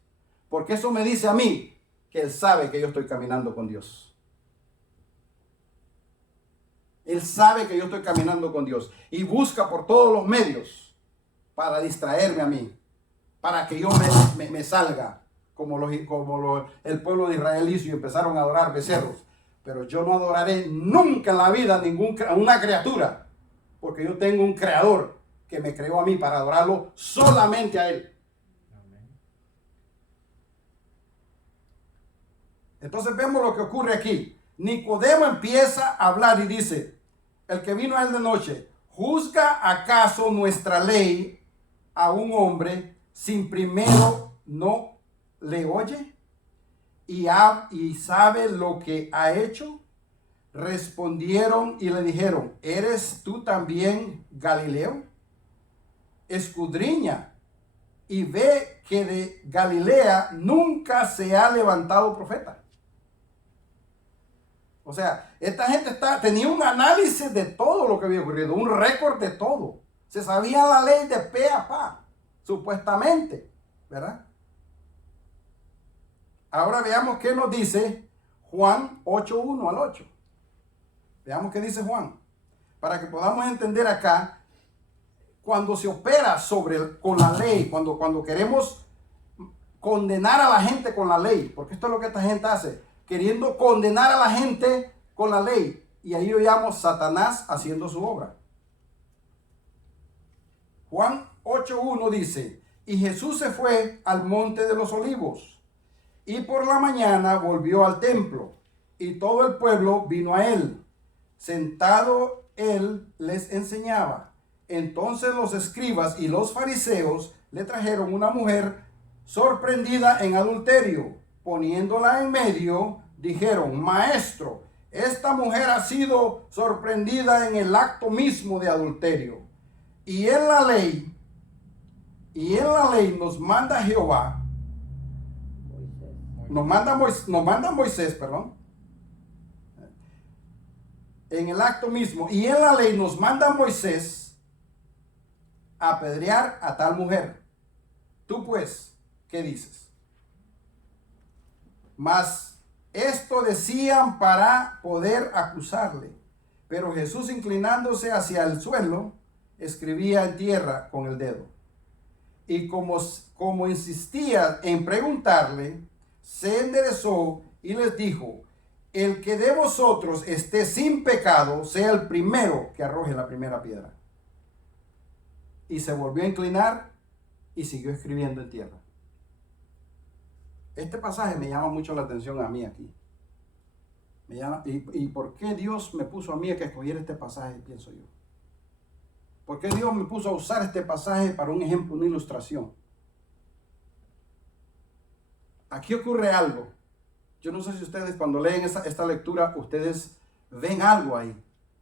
porque eso me dice a mí que Él sabe que yo estoy caminando con Dios. Él sabe que yo estoy caminando con Dios y busca por todos los medios para distraerme a mí, para que yo me salga como el pueblo de Israel hizo y empezaron a adorar becerros. Pero yo no adoraré nunca en la vida una criatura, porque yo tengo un creador que me creó a mí para adorarlo solamente a Él. Entonces vemos lo que ocurre aquí. Nicodemo empieza a hablar y dice, el que vino a él de noche, ¿juzga acaso nuestra ley a un hombre sin primero no le oye? ¿Y sabe lo que ha hecho? Respondieron y le dijeron, ¿eres tú también Galileo? Escudriña y ve que de Galilea nunca se ha levantado profeta. O sea, esta gente tenía un análisis de todo lo que había ocurrido, un récord de todo. Se sabía la ley de pe a pa, supuestamente, ¿verdad? Ahora veamos qué nos dice Juan 8:1 al 8. Veamos qué dice Juan, para que podamos entender acá, cuando se opera con la ley, cuando queremos condenar a la gente con la ley, porque esto es lo que esta gente hace, queriendo condenar a la gente con la ley. Y ahí yo llamo Satanás haciendo su obra. Juan 8:1 dice, y Jesús se fue al monte de los olivos, y por la mañana volvió al templo, y todo el pueblo vino a él. Sentado él les enseñaba. Entonces los escribas y los fariseos le trajeron una mujer sorprendida en adulterio. Poniéndola en medio, dijeron, Maestro, esta mujer ha sido sorprendida en el acto mismo de adulterio. Y en la ley nos manda Jehová, nos manda Moisés, perdón. En el acto mismo, y en la ley nos manda Moisés apedrear a tal mujer. Tú pues, ¿qué dices? Mas esto decían para poder acusarle. Pero Jesús, inclinándose hacia el suelo, escribía en tierra con el dedo. y como insistía en preguntarle, se enderezó y les dijo: el que de vosotros esté sin pecado, sea el primero que arroje la primera piedra. Y se volvió a inclinar y siguió escribiendo en tierra. Este pasaje me llama mucho la atención a mí aquí. ¿Y por qué Dios me puso a mí a que escogiera este pasaje, pienso yo? ¿Por qué Dios me puso a usar este pasaje para un ejemplo, una ilustración? Aquí ocurre algo. Yo no sé si ustedes cuando leen esta lectura, ustedes ven algo ahí.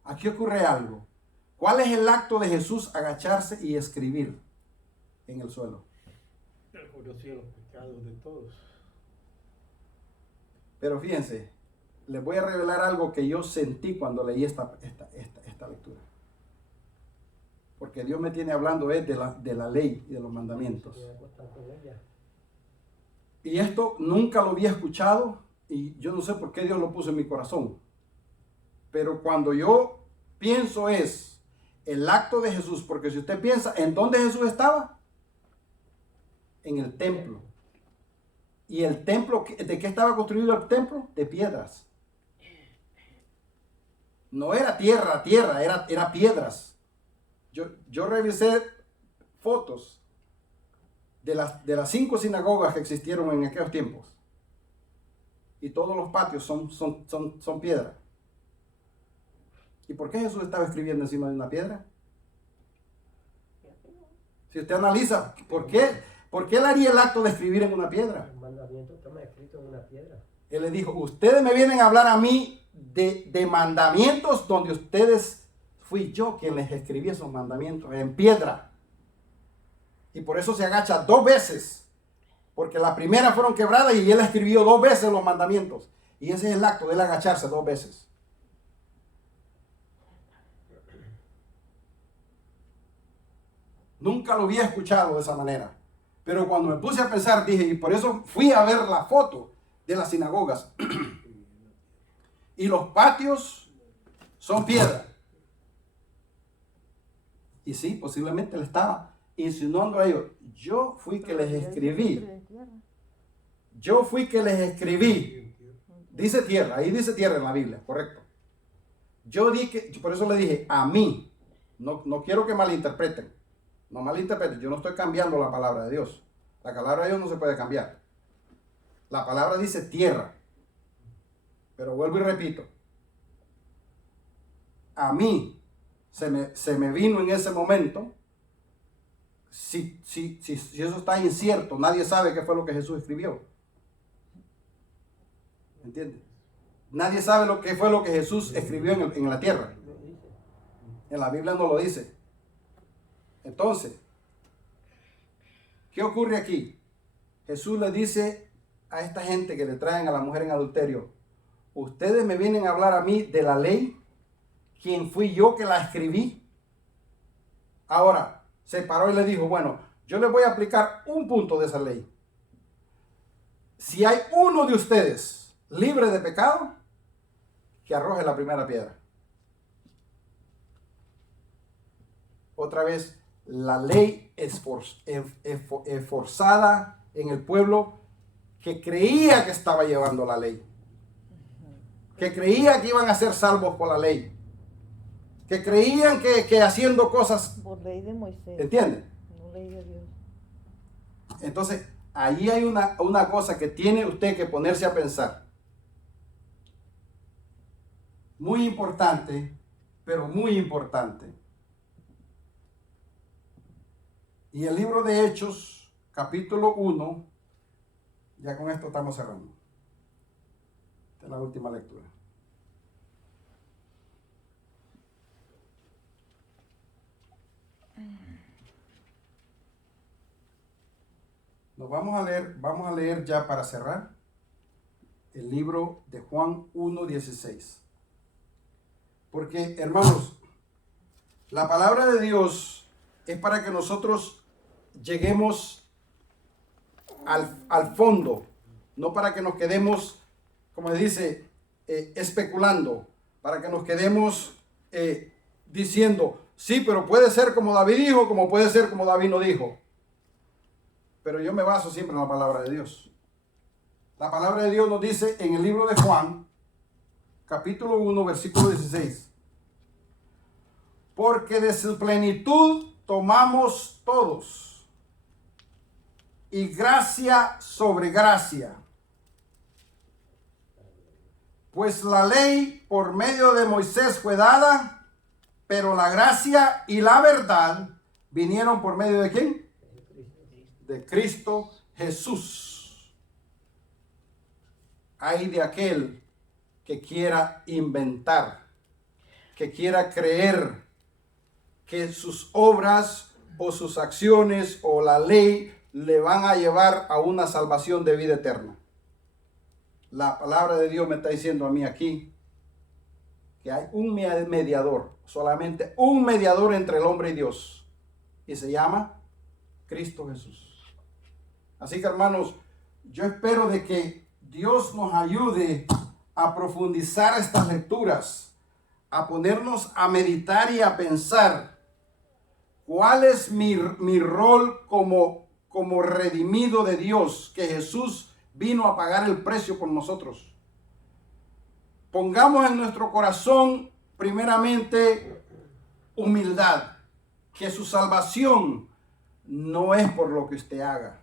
Aquí ocurre algo. ¿Cuál es el acto de Jesús? Agacharse y escribir en el suelo. Él conoció los pecados de todos. Pero fíjense, les voy a revelar algo que yo sentí cuando leí esta lectura. Porque Dios me tiene hablando de la ley y de los mandamientos. Y esto nunca lo había escuchado y yo no sé por qué Dios lo puso en mi corazón. Pero cuando yo pienso es el acto de Jesús, porque si usted piensa, ¿en dónde Jesús estaba? En el templo. ¿Y el templo, de qué estaba construido el templo? De piedras. No era tierra, era piedras. Yo revisé fotos de las 5 sinagogas que existieron en aquellos tiempos. Y todos los patios son piedra. ¿Y por qué Jesús estaba escribiendo encima de una piedra? Si usted analiza, ¿por qué él haría el acto de escribir en una piedra? El mandamiento está escrito en una piedra. Él le dijo: ustedes me vienen a hablar a mí de mandamientos donde fui yo quien les escribí esos mandamientos en piedra. Y por eso se agacha 2 veces. Porque la primera fueron quebradas y él escribió 2 veces los mandamientos. Y ese es el acto de él agacharse 2 veces. Nunca lo había escuchado de esa manera. Pero cuando me puse a pensar, dije, y por eso fui a ver la foto de las sinagogas. Y los patios son piedra. Y sí, posiblemente le estaba insinuando a ellos: yo fui que les escribí. Yo fui que les escribí. Dice tierra, ahí dice tierra en la Biblia, correcto. Yo dije, por eso le dije a mí. No quiero que malinterpreten. No malinterpreten, yo no estoy cambiando la palabra de Dios. La palabra de Dios no se puede cambiar. La palabra dice tierra. Pero vuelvo y repito. A mí se me vino en ese momento. Si eso está incierto, nadie sabe qué fue lo que Jesús escribió. ¿Entiendes? Nadie sabe qué fue lo que Jesús escribió en la tierra. En la Biblia no lo dice. Entonces, ¿qué ocurre aquí? Jesús le dice a esta gente que le traen a la mujer en adulterio: ustedes me vienen a hablar a mí de la ley, quien fui yo que la escribí. Ahora, se paró y le dijo: bueno, yo les voy a aplicar un punto de esa ley. Si hay uno de ustedes libre de pecado, que arroje la primera piedra. Otra vez, la ley esforzada en el pueblo que creía que estaba llevando la ley. Que creía que iban a ser salvos por la ley. Que creían que haciendo cosas... Por ley de Moisés. ¿Entienden? No ley de Dios. Entonces, ahí hay una cosa que tiene usted que ponerse a pensar. Muy importante, pero muy importante. Y el libro de Hechos, capítulo 1, ya con esto estamos cerrando. Esta es la última lectura. Nos vamos a leer ya para cerrar el libro de Juan 1:16. Porque, hermanos, la palabra de Dios es para que nosotros lleguemos al fondo, no para que nos quedemos, como se dice, especulando, para que nos quedemos diciendo, sí, pero puede ser como David dijo, como puede ser como David no dijo. pero yo me baso siempre en la palabra de Dios. La palabra de Dios nos dice en el libro de Juan, capítulo 1, versículo 16. Porque de su plenitud tomamos todos, y gracia sobre gracia. Pues la ley por medio de Moisés fue dada, pero la gracia y la verdad vinieron por medio de ¿quién? De Cristo Jesús. Ay de aquel que quiera inventar, que quiera creer que sus obras o sus acciones o la ley le van a llevar a una salvación de vida eterna. La palabra de Dios me está diciendo a mí aquí que hay un mediador, solamente un mediador entre el hombre y Dios, y se llama Cristo Jesús. Así que, hermanos, yo espero de que Dios nos ayude a profundizar estas lecturas, a ponernos a meditar y a pensar cuál es mi rol como redimido de Dios, que Jesús vino a pagar el precio por nosotros. Pongamos en nuestro corazón primeramente humildad, que su salvación no es por lo que usted haga,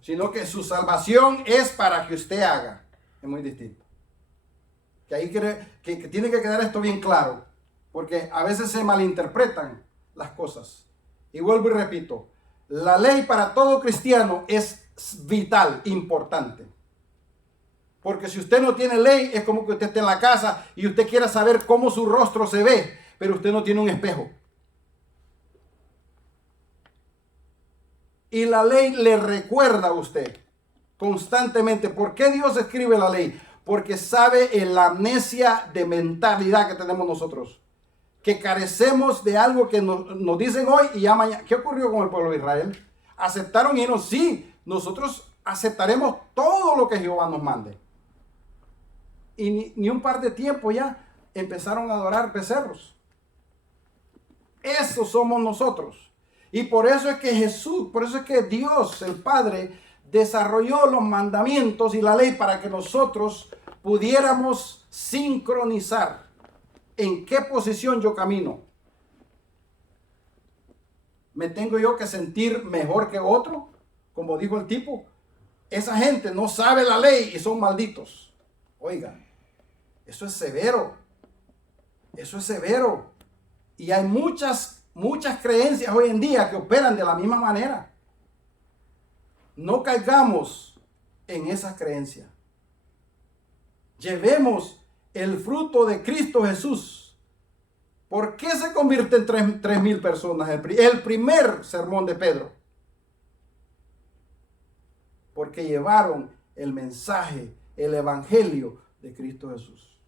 sino que su salvación es para que usted haga. Es muy distinto. Que ahí que tiene que quedar esto bien claro, porque a veces se malinterpretan las cosas. Y vuelvo y repito, la ley para todo cristiano es vital, importante. Porque si usted no tiene ley, es como que usted esté en la casa y usted quiera saber cómo su rostro se ve, pero usted no tiene un espejo. Y la ley le recuerda a usted constantemente. ¿Por qué Dios escribe la ley? Porque sabe en la amnesia de mentalidad que tenemos nosotros, que carecemos de algo que nos dicen hoy y ya mañana. ¿Qué ocurrió con el pueblo de Israel? Aceptaron y no, sí, nosotros aceptaremos todo lo que Jehová nos mande. Y ni un par de tiempo ya empezaron a adorar becerros. Eso somos nosotros. Y por eso es que Jesús, por eso es que Dios, el Padre, desarrolló los mandamientos y la ley para que nosotros pudiéramos sincronizar en qué posición yo camino. ¿Me tengo yo que sentir mejor que otro? Como dijo el tipo, esa gente no sabe la ley y son malditos. Oigan, eso es severo. Eso es severo. Y hay muchas creencias hoy en día que operan de la misma manera. No caigamos en esas creencias. Llevemos el fruto de Cristo Jesús. ¿Por qué se convierte en 3,000 personas? El primer sermón de Pedro. Porque llevaron el mensaje, el evangelio de Cristo Jesús.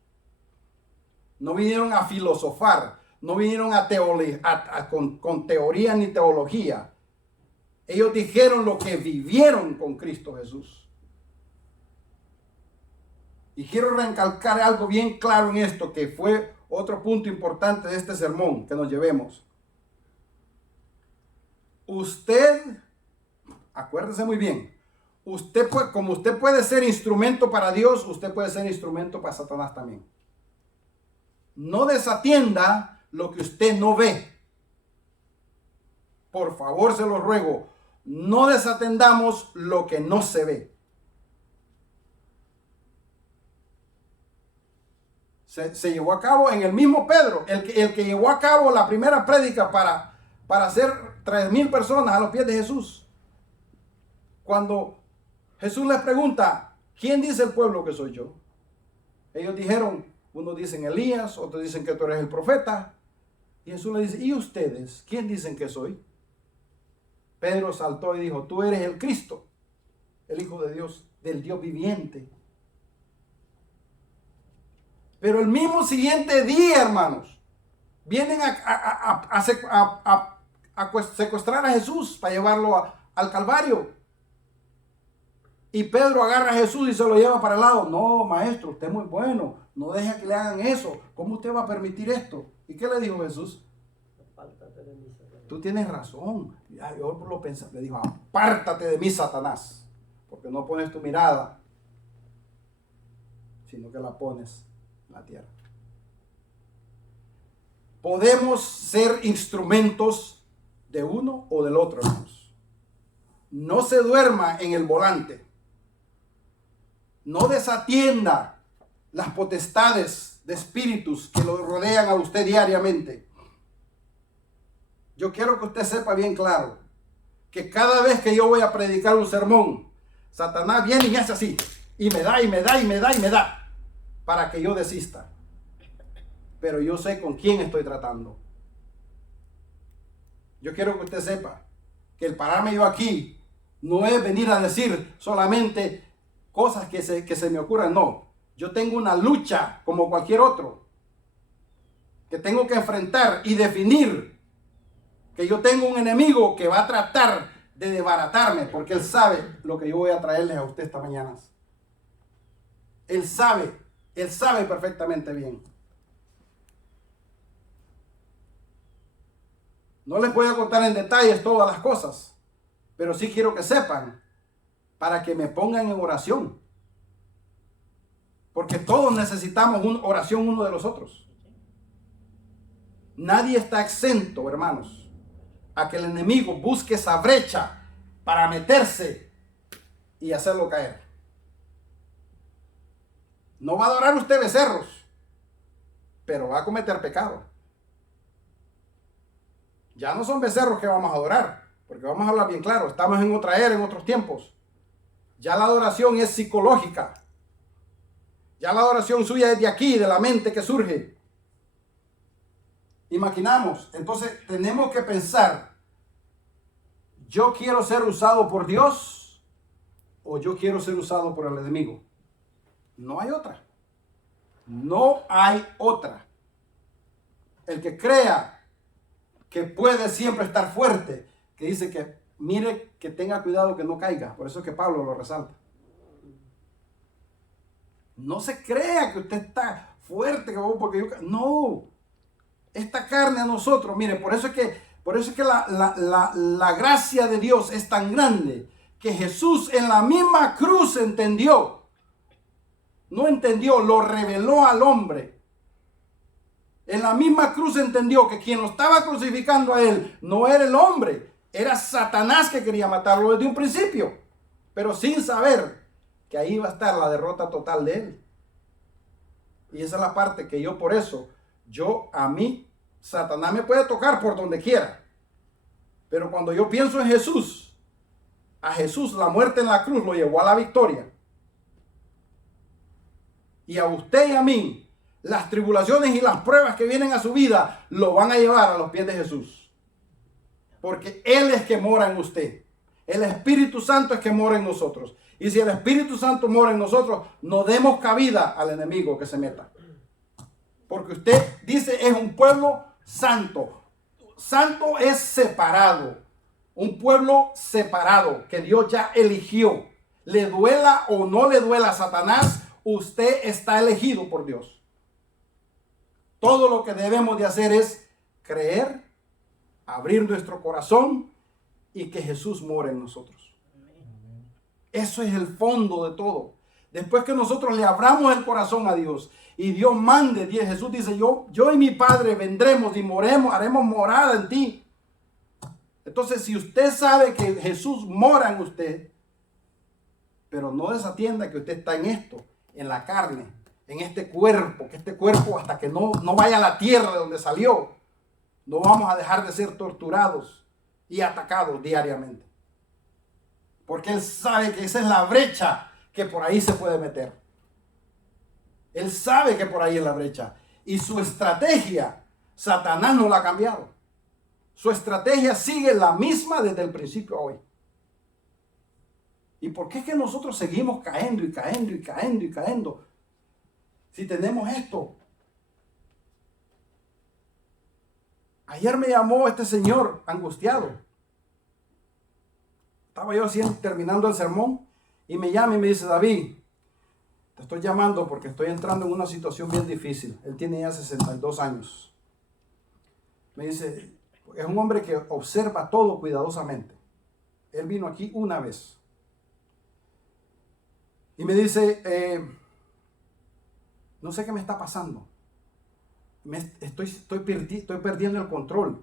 No vinieron a filosofar, no vinieron con teoría ni teología. Ellos dijeron lo que vivieron con Cristo Jesús. Y quiero recalcar algo bien claro en esto, que fue otro punto importante de este sermón que nos llevemos. Usted, acuérdese muy bien, como usted puede ser instrumento para Dios, usted puede ser instrumento para Satanás también. No desatienda lo que usted no ve. Por favor, se lo ruego, no desatendamos lo que no se ve. Se llevó a cabo en el mismo Pedro, el que llevó a cabo la primera prédica para hacer 3,000 personas a los pies de Jesús. Cuando Jesús les pregunta, ¿quién dice el pueblo que soy yo? Ellos dijeron, unos dicen Elías, otros dicen que tú eres el profeta. Y Jesús le dice, ¿y ustedes? ¿Quién dicen que soy? Pedro saltó y dijo, tú eres el Cristo, el Hijo de Dios, del Dios viviente. Pero el mismo siguiente día, hermanos, vienen a secuestrar a Jesús para llevarlo al Calvario. Y Pedro agarra a Jesús y se lo lleva para el lado. No, maestro, usted es muy bueno. No deja que le hagan eso. ¿Cómo usted va a permitir esto? ¿Y qué le dijo Jesús? Tú tienes razón. Ya, yo lo pensé, le dijo, apártate de mí, Satanás, porque no pones tu mirada, sino que la pones en la tierra. Podemos ser instrumentos de uno o del otro, hermanos. No se duerma en el volante. No desatienda las potestades de espíritus que lo rodean a usted diariamente. Yo quiero que usted sepa bien claro que cada vez que yo voy a predicar un sermón, Satanás viene y me hace así, y me da, y me da, y me da, y me da, para que yo desista. Pero yo sé con quién estoy tratando. Yo quiero que usted sepa que el pararme yo aquí no es venir a decir solamente cosas que se me ocurran, no. Yo tengo una lucha como cualquier otro, que tengo que enfrentar y definir que yo tengo un enemigo que va a tratar de desbaratarme, porque él sabe lo que yo voy a traerles a usted esta mañana. Él sabe perfectamente bien. No les voy a contar en detalles todas las cosas, pero sí quiero que sepan para que me pongan en oración. Porque todos necesitamos una oración uno de los otros. Nadie está exento, hermanos, a que el enemigo busque esa brecha para meterse y hacerlo caer. No va a adorar usted becerros, pero va a cometer pecado. Ya no son becerros que vamos a adorar, porque vamos a hablar bien claro, estamos en otra era, en otros tiempos. Ya la adoración es psicológica. Ya la adoración suya es de aquí, de la mente que surge. Imaginamos, entonces tenemos que pensar, ¿yo quiero ser usado por Dios o yo quiero ser usado por el enemigo? No hay otra. No hay otra. El que crea que puede siempre estar fuerte, que dice que mire que tenga cuidado que no caiga. Por eso es que Pablo lo resalta. No se crea que usted está fuerte, porque yo... No. Esta carne a nosotros, mire, por eso es que la gracia de Dios es tan grande, que Jesús en la misma cruz entendió. No entendió, lo reveló al hombre. En la misma cruz entendió que quien lo estaba crucificando a él no era el hombre, era Satanás que quería matarlo desde un principio, pero sin saber que ahí iba a estar la derrota total de él. Y esa es la parte que yo, por eso, a mí, Satanás me puede tocar por donde quiera, pero cuando yo pienso en Jesús, a Jesús la muerte en la cruz lo llevó a la victoria. Y a usted y a mí, las tribulaciones y las pruebas que vienen a su vida lo van a llevar a los pies de Jesús. Porque Él es que mora en usted. El Espíritu Santo es que mora en nosotros. Y si el Espíritu Santo mora en nosotros, no demos cabida al enemigo que se meta. Porque usted dice es un pueblo santo. Santo es separado. Un pueblo separado que Dios ya eligió. Le duela o no le duela a Satanás, usted está elegido por Dios. Todo lo que debemos de hacer es creer, abrir nuestro corazón y que Jesús mora en nosotros. Eso es el fondo de todo. Después que nosotros le abramos el corazón a Dios y Dios mande, Jesús dice, yo y mi Padre vendremos y haremos morada en ti. Entonces, si usted sabe que Jesús mora en usted, pero no desatienda que usted está en esto, en la carne, en este cuerpo, que este cuerpo hasta que no vaya a la tierra de donde salió, no vamos a dejar de ser torturados y atacados diariamente. Porque Él sabe que esa es la brecha que por ahí se puede meter. Él sabe que por ahí es la brecha. Y su estrategia, Satanás no la ha cambiado. Su estrategia sigue la misma desde el principio a hoy. ¿Y por qué es que nosotros seguimos cayendo y cayendo y cayendo y cayendo? Si tenemos esto. Ayer me llamó este señor angustiado. Estaba yo terminando el sermón y me llama y me dice, David, te estoy llamando porque estoy entrando en una situación bien difícil. Él tiene ya 62 años. Me dice, Es un hombre que observa todo cuidadosamente. Él vino aquí una vez. Y me dice, no sé qué me está pasando. Estoy perdiendo el control.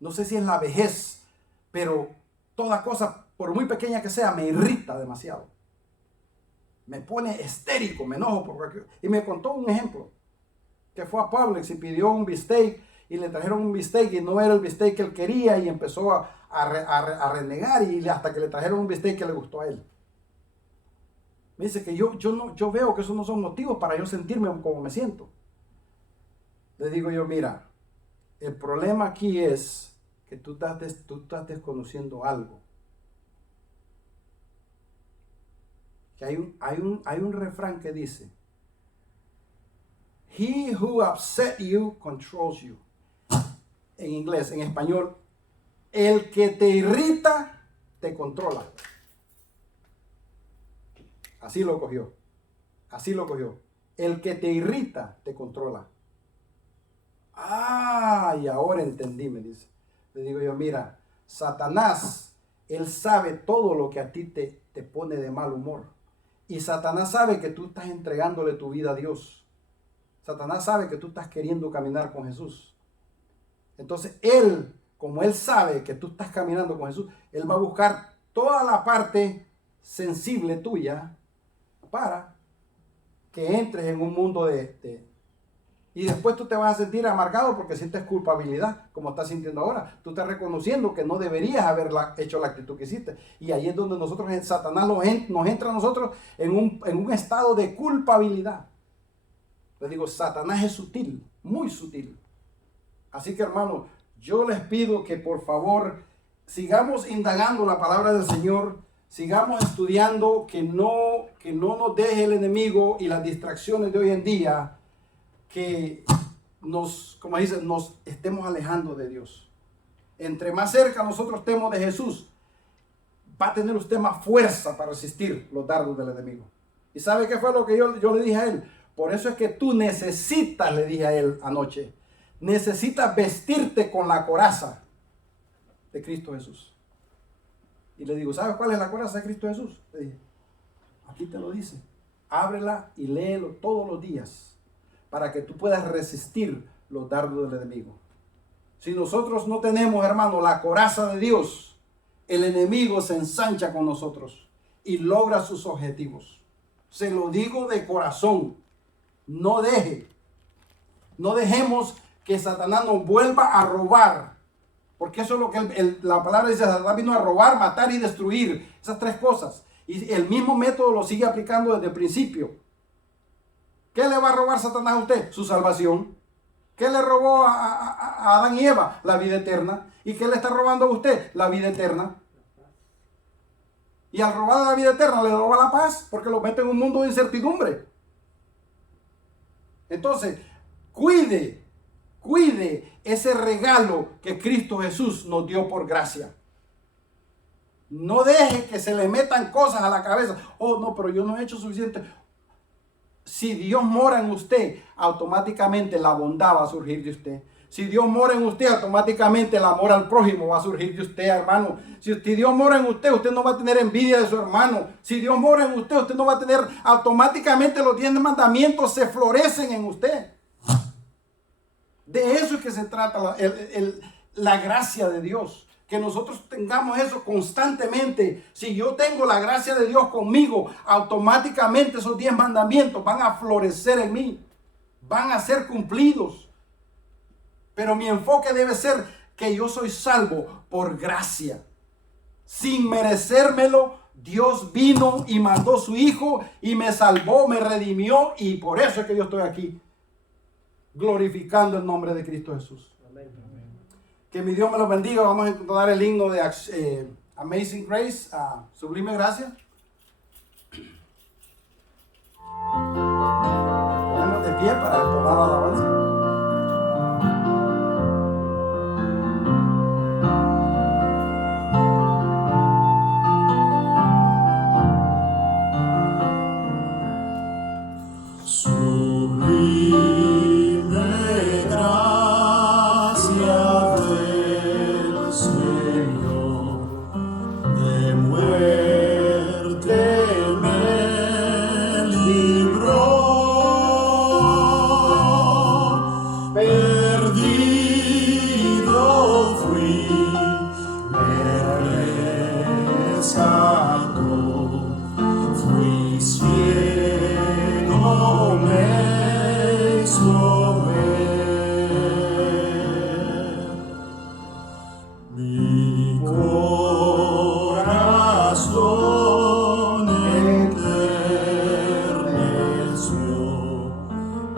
No sé si es la vejez, pero toda cosa, por muy pequeña que sea, me irrita demasiado. Me pone histérico, me enojo por cualquier... Y me contó un ejemplo, que fue a Publix y pidió un bistec y le trajeron un bistec y no era el bistec que él quería y empezó a renegar y hasta que le trajeron un bistec que le gustó a él. Me dice que yo veo que esos no son motivos para yo sentirme como me siento. Le digo yo, mira, el problema aquí es que tú estás desconociendo algo. Que hay un refrán que dice, He who upset you controls you. En inglés, en español, el que te irrita te controla. Así lo cogió. Así lo cogió. El que te irrita te controla. Ah, y ahora entendí, me dice. Le digo yo, mira, Satanás, él sabe todo lo que a ti te pone de mal humor. Y Satanás sabe que tú estás entregándole tu vida a Dios. Satanás sabe que tú estás queriendo caminar con Jesús. Entonces él, como él sabe que tú estás caminando con Jesús, él va a buscar toda la parte sensible tuya para que entres en un mundo y después tú te vas a sentir amargado porque sientes culpabilidad, como estás sintiendo ahora. Tú estás reconociendo que no deberías haber hecho la actitud que hiciste. Y ahí es donde Satanás nos entra a nosotros en un estado de culpabilidad. Les digo, Satanás es sutil, muy sutil. Así que, hermano, yo les pido que por favor sigamos indagando la palabra del Señor, sigamos estudiando, que no nos deje el enemigo y las distracciones de hoy en día, que nos estemos alejando de Dios. Entre más cerca nosotros estemos de Jesús, va a tener usted más fuerza para resistir los dardos del enemigo. ¿Y sabe qué fue lo que yo le dije a él? Por eso es que tú necesitas, le dije a él anoche, necesitas vestirte con la coraza de Cristo Jesús. Y le digo, ¿sabes cuál es la coraza de Cristo Jesús? Le dije, aquí te lo dice. Ábrela y léelo todos los días para que tú puedas resistir los dardos del enemigo. Si nosotros no tenemos, hermano, la coraza de Dios, el enemigo se ensancha con nosotros y logra sus objetivos. Se lo digo de corazón. No dejemos que Satanás nos vuelva a robar. Porque eso es lo que la palabra dice, Satanás vino a robar, matar y destruir. Esas tres cosas. Y el mismo método lo sigue aplicando desde el principio. ¿Qué le va a robar Satanás a usted? Su salvación. ¿Qué le robó a Adán y Eva? La vida eterna. ¿Y qué le está robando a usted? La vida eterna. Y al robar la vida eterna le roba la paz porque lo mete en un mundo de incertidumbre. Entonces, cuide ese regalo que Cristo Jesús nos dio por gracia. No deje que se le metan cosas a la cabeza. Oh, no, pero yo no he hecho suficiente. Si Dios mora en usted, automáticamente la bondad va a surgir de usted. Si Dios mora en usted, automáticamente el amor al prójimo va a surgir de usted, hermano. Si Dios mora en usted, usted no va a tener envidia de su hermano. Si Dios mora en usted, usted no va a tener, automáticamente los 10 mandamientos se florecen en usted. De eso es que se trata la gracia de Dios. Que nosotros tengamos eso constantemente. Si yo tengo la gracia de Dios conmigo, automáticamente esos 10 mandamientos van a florecer en mí. Van a ser cumplidos. Pero mi enfoque debe ser que yo soy salvo por gracia. Sin merecérmelo, Dios vino y mandó a su Hijo y me salvó, me redimió. Y por eso es que yo estoy aquí, glorificando el nombre de Cristo Jesús. Amén. Que mi Dios me los bendiga. Vamos a entonar el himno de Amazing Grace, Sublime Gracia. Ponemos de pie para entonar la alabanza. Sublime gracia de ciego me hizo ver. Mi corazón enterneció,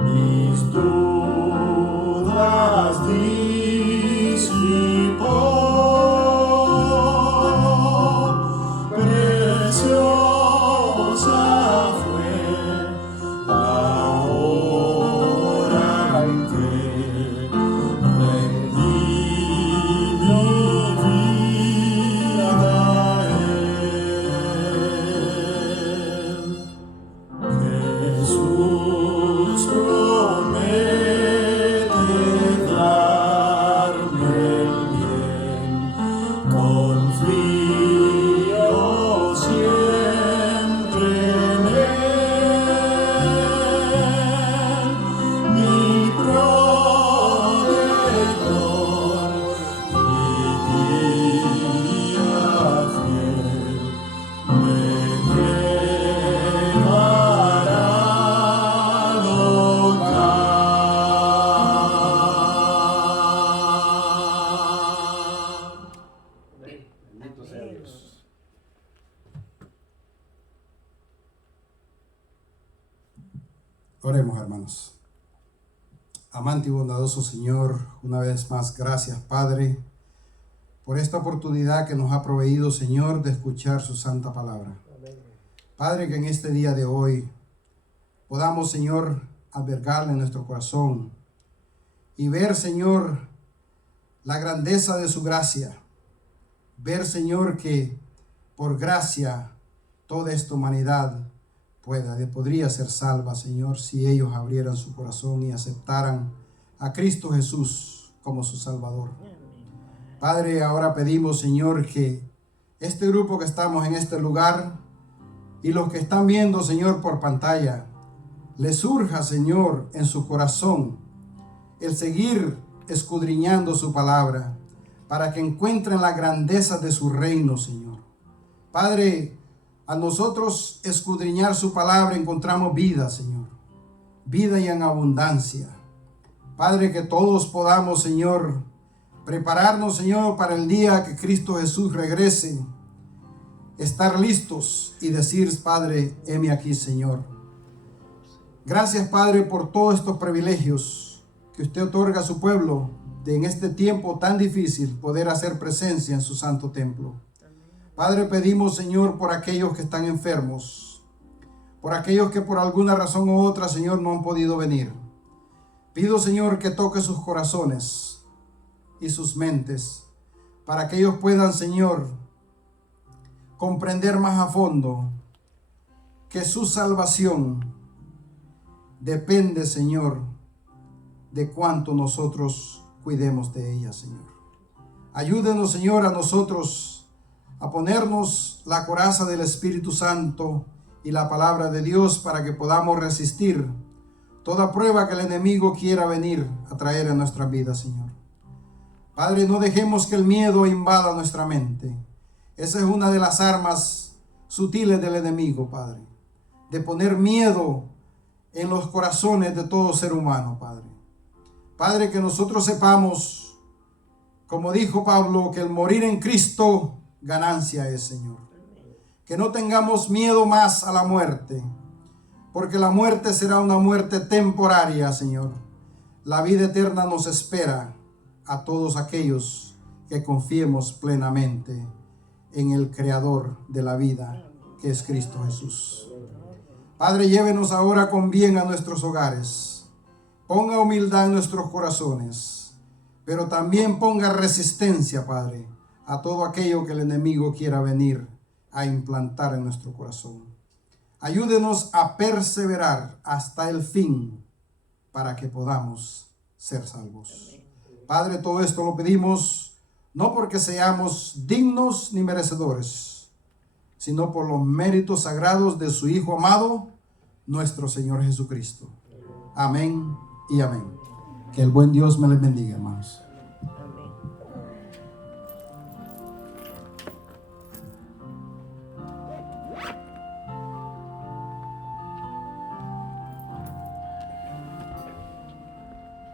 mis dudas disipó. Preciosa fue la hora en que rendí mi vida a Él. Jesús promete darme el bien, confío siempre en Él, mi protector, mi guía fiel, me llevará al hogar. Bendito sea Dios. Oremos, hermanos. Amante y bondadoso Señor, una vez más, gracias, Padre, por esta oportunidad que nos ha proveído, Señor, de escuchar su santa palabra. Amén. Padre, que en este día de hoy podamos, Señor, albergarla en nuestro corazón y ver, Señor, la grandeza de su gracia. Ver, Señor, que por gracia toda esta humanidad podría ser salva, Señor, si ellos abrieran su corazón y aceptaran a Cristo Jesús como su Salvador. Padre, ahora pedimos, Señor, que este grupo que estamos en este lugar y los que están viendo, Señor, por pantalla, les surja, Señor, en su corazón el seguir escudriñando su palabra para que encuentren la grandeza de su reino, Señor. Padre, a nosotros escudriñar su palabra encontramos vida, Señor, vida y en abundancia. Padre, que todos podamos, Señor, prepararnos, Señor, para el día que Cristo Jesús regrese, estar listos y decir, Padre, heme aquí, Señor. Gracias, Padre, por todos estos privilegios que usted otorga a su pueblo de en este tiempo tan difícil poder hacer presencia en su santo templo. Padre, pedimos, Señor, por aquellos que están enfermos, por aquellos que por alguna razón u otra, Señor, no han podido venir. Pido, Señor, que toque sus corazones y sus mentes, para que ellos puedan, Señor, comprender más a fondo que su salvación depende, Señor, de cuánto nosotros cuidemos de ella, Señor. Ayúdenos, Señor, a nosotros a ponernos la coraza del Espíritu Santo y la palabra de Dios para que podamos resistir toda prueba que el enemigo quiera venir a traer en nuestra vida, Señor. Padre, no dejemos que el miedo invada nuestra mente. Esa es una de las armas sutiles del enemigo, Padre, de poner miedo en los corazones de todo ser humano, Padre. Padre, que nosotros sepamos, como dijo Pablo, que el morir en Cristo ganancia es, Señor. Que no tengamos miedo más a la muerte, porque la muerte será una muerte temporaria, Señor. La vida eterna nos espera a todos aquellos que confiemos plenamente en el Creador de la vida, que es Cristo Jesús. Padre, llévenos ahora con bien a nuestros hogares. Ponga humildad en nuestros corazones, pero también ponga resistencia, Padre, a todo aquello que el enemigo quiera venir a implantar en nuestro corazón. Ayúdenos a perseverar hasta el fin para que podamos ser salvos. Padre, todo esto lo pedimos no porque seamos dignos ni merecedores, sino por los méritos sagrados de su Hijo amado, nuestro Señor Jesucristo. Amén y amén. Que el buen Dios me les bendiga, hermanos.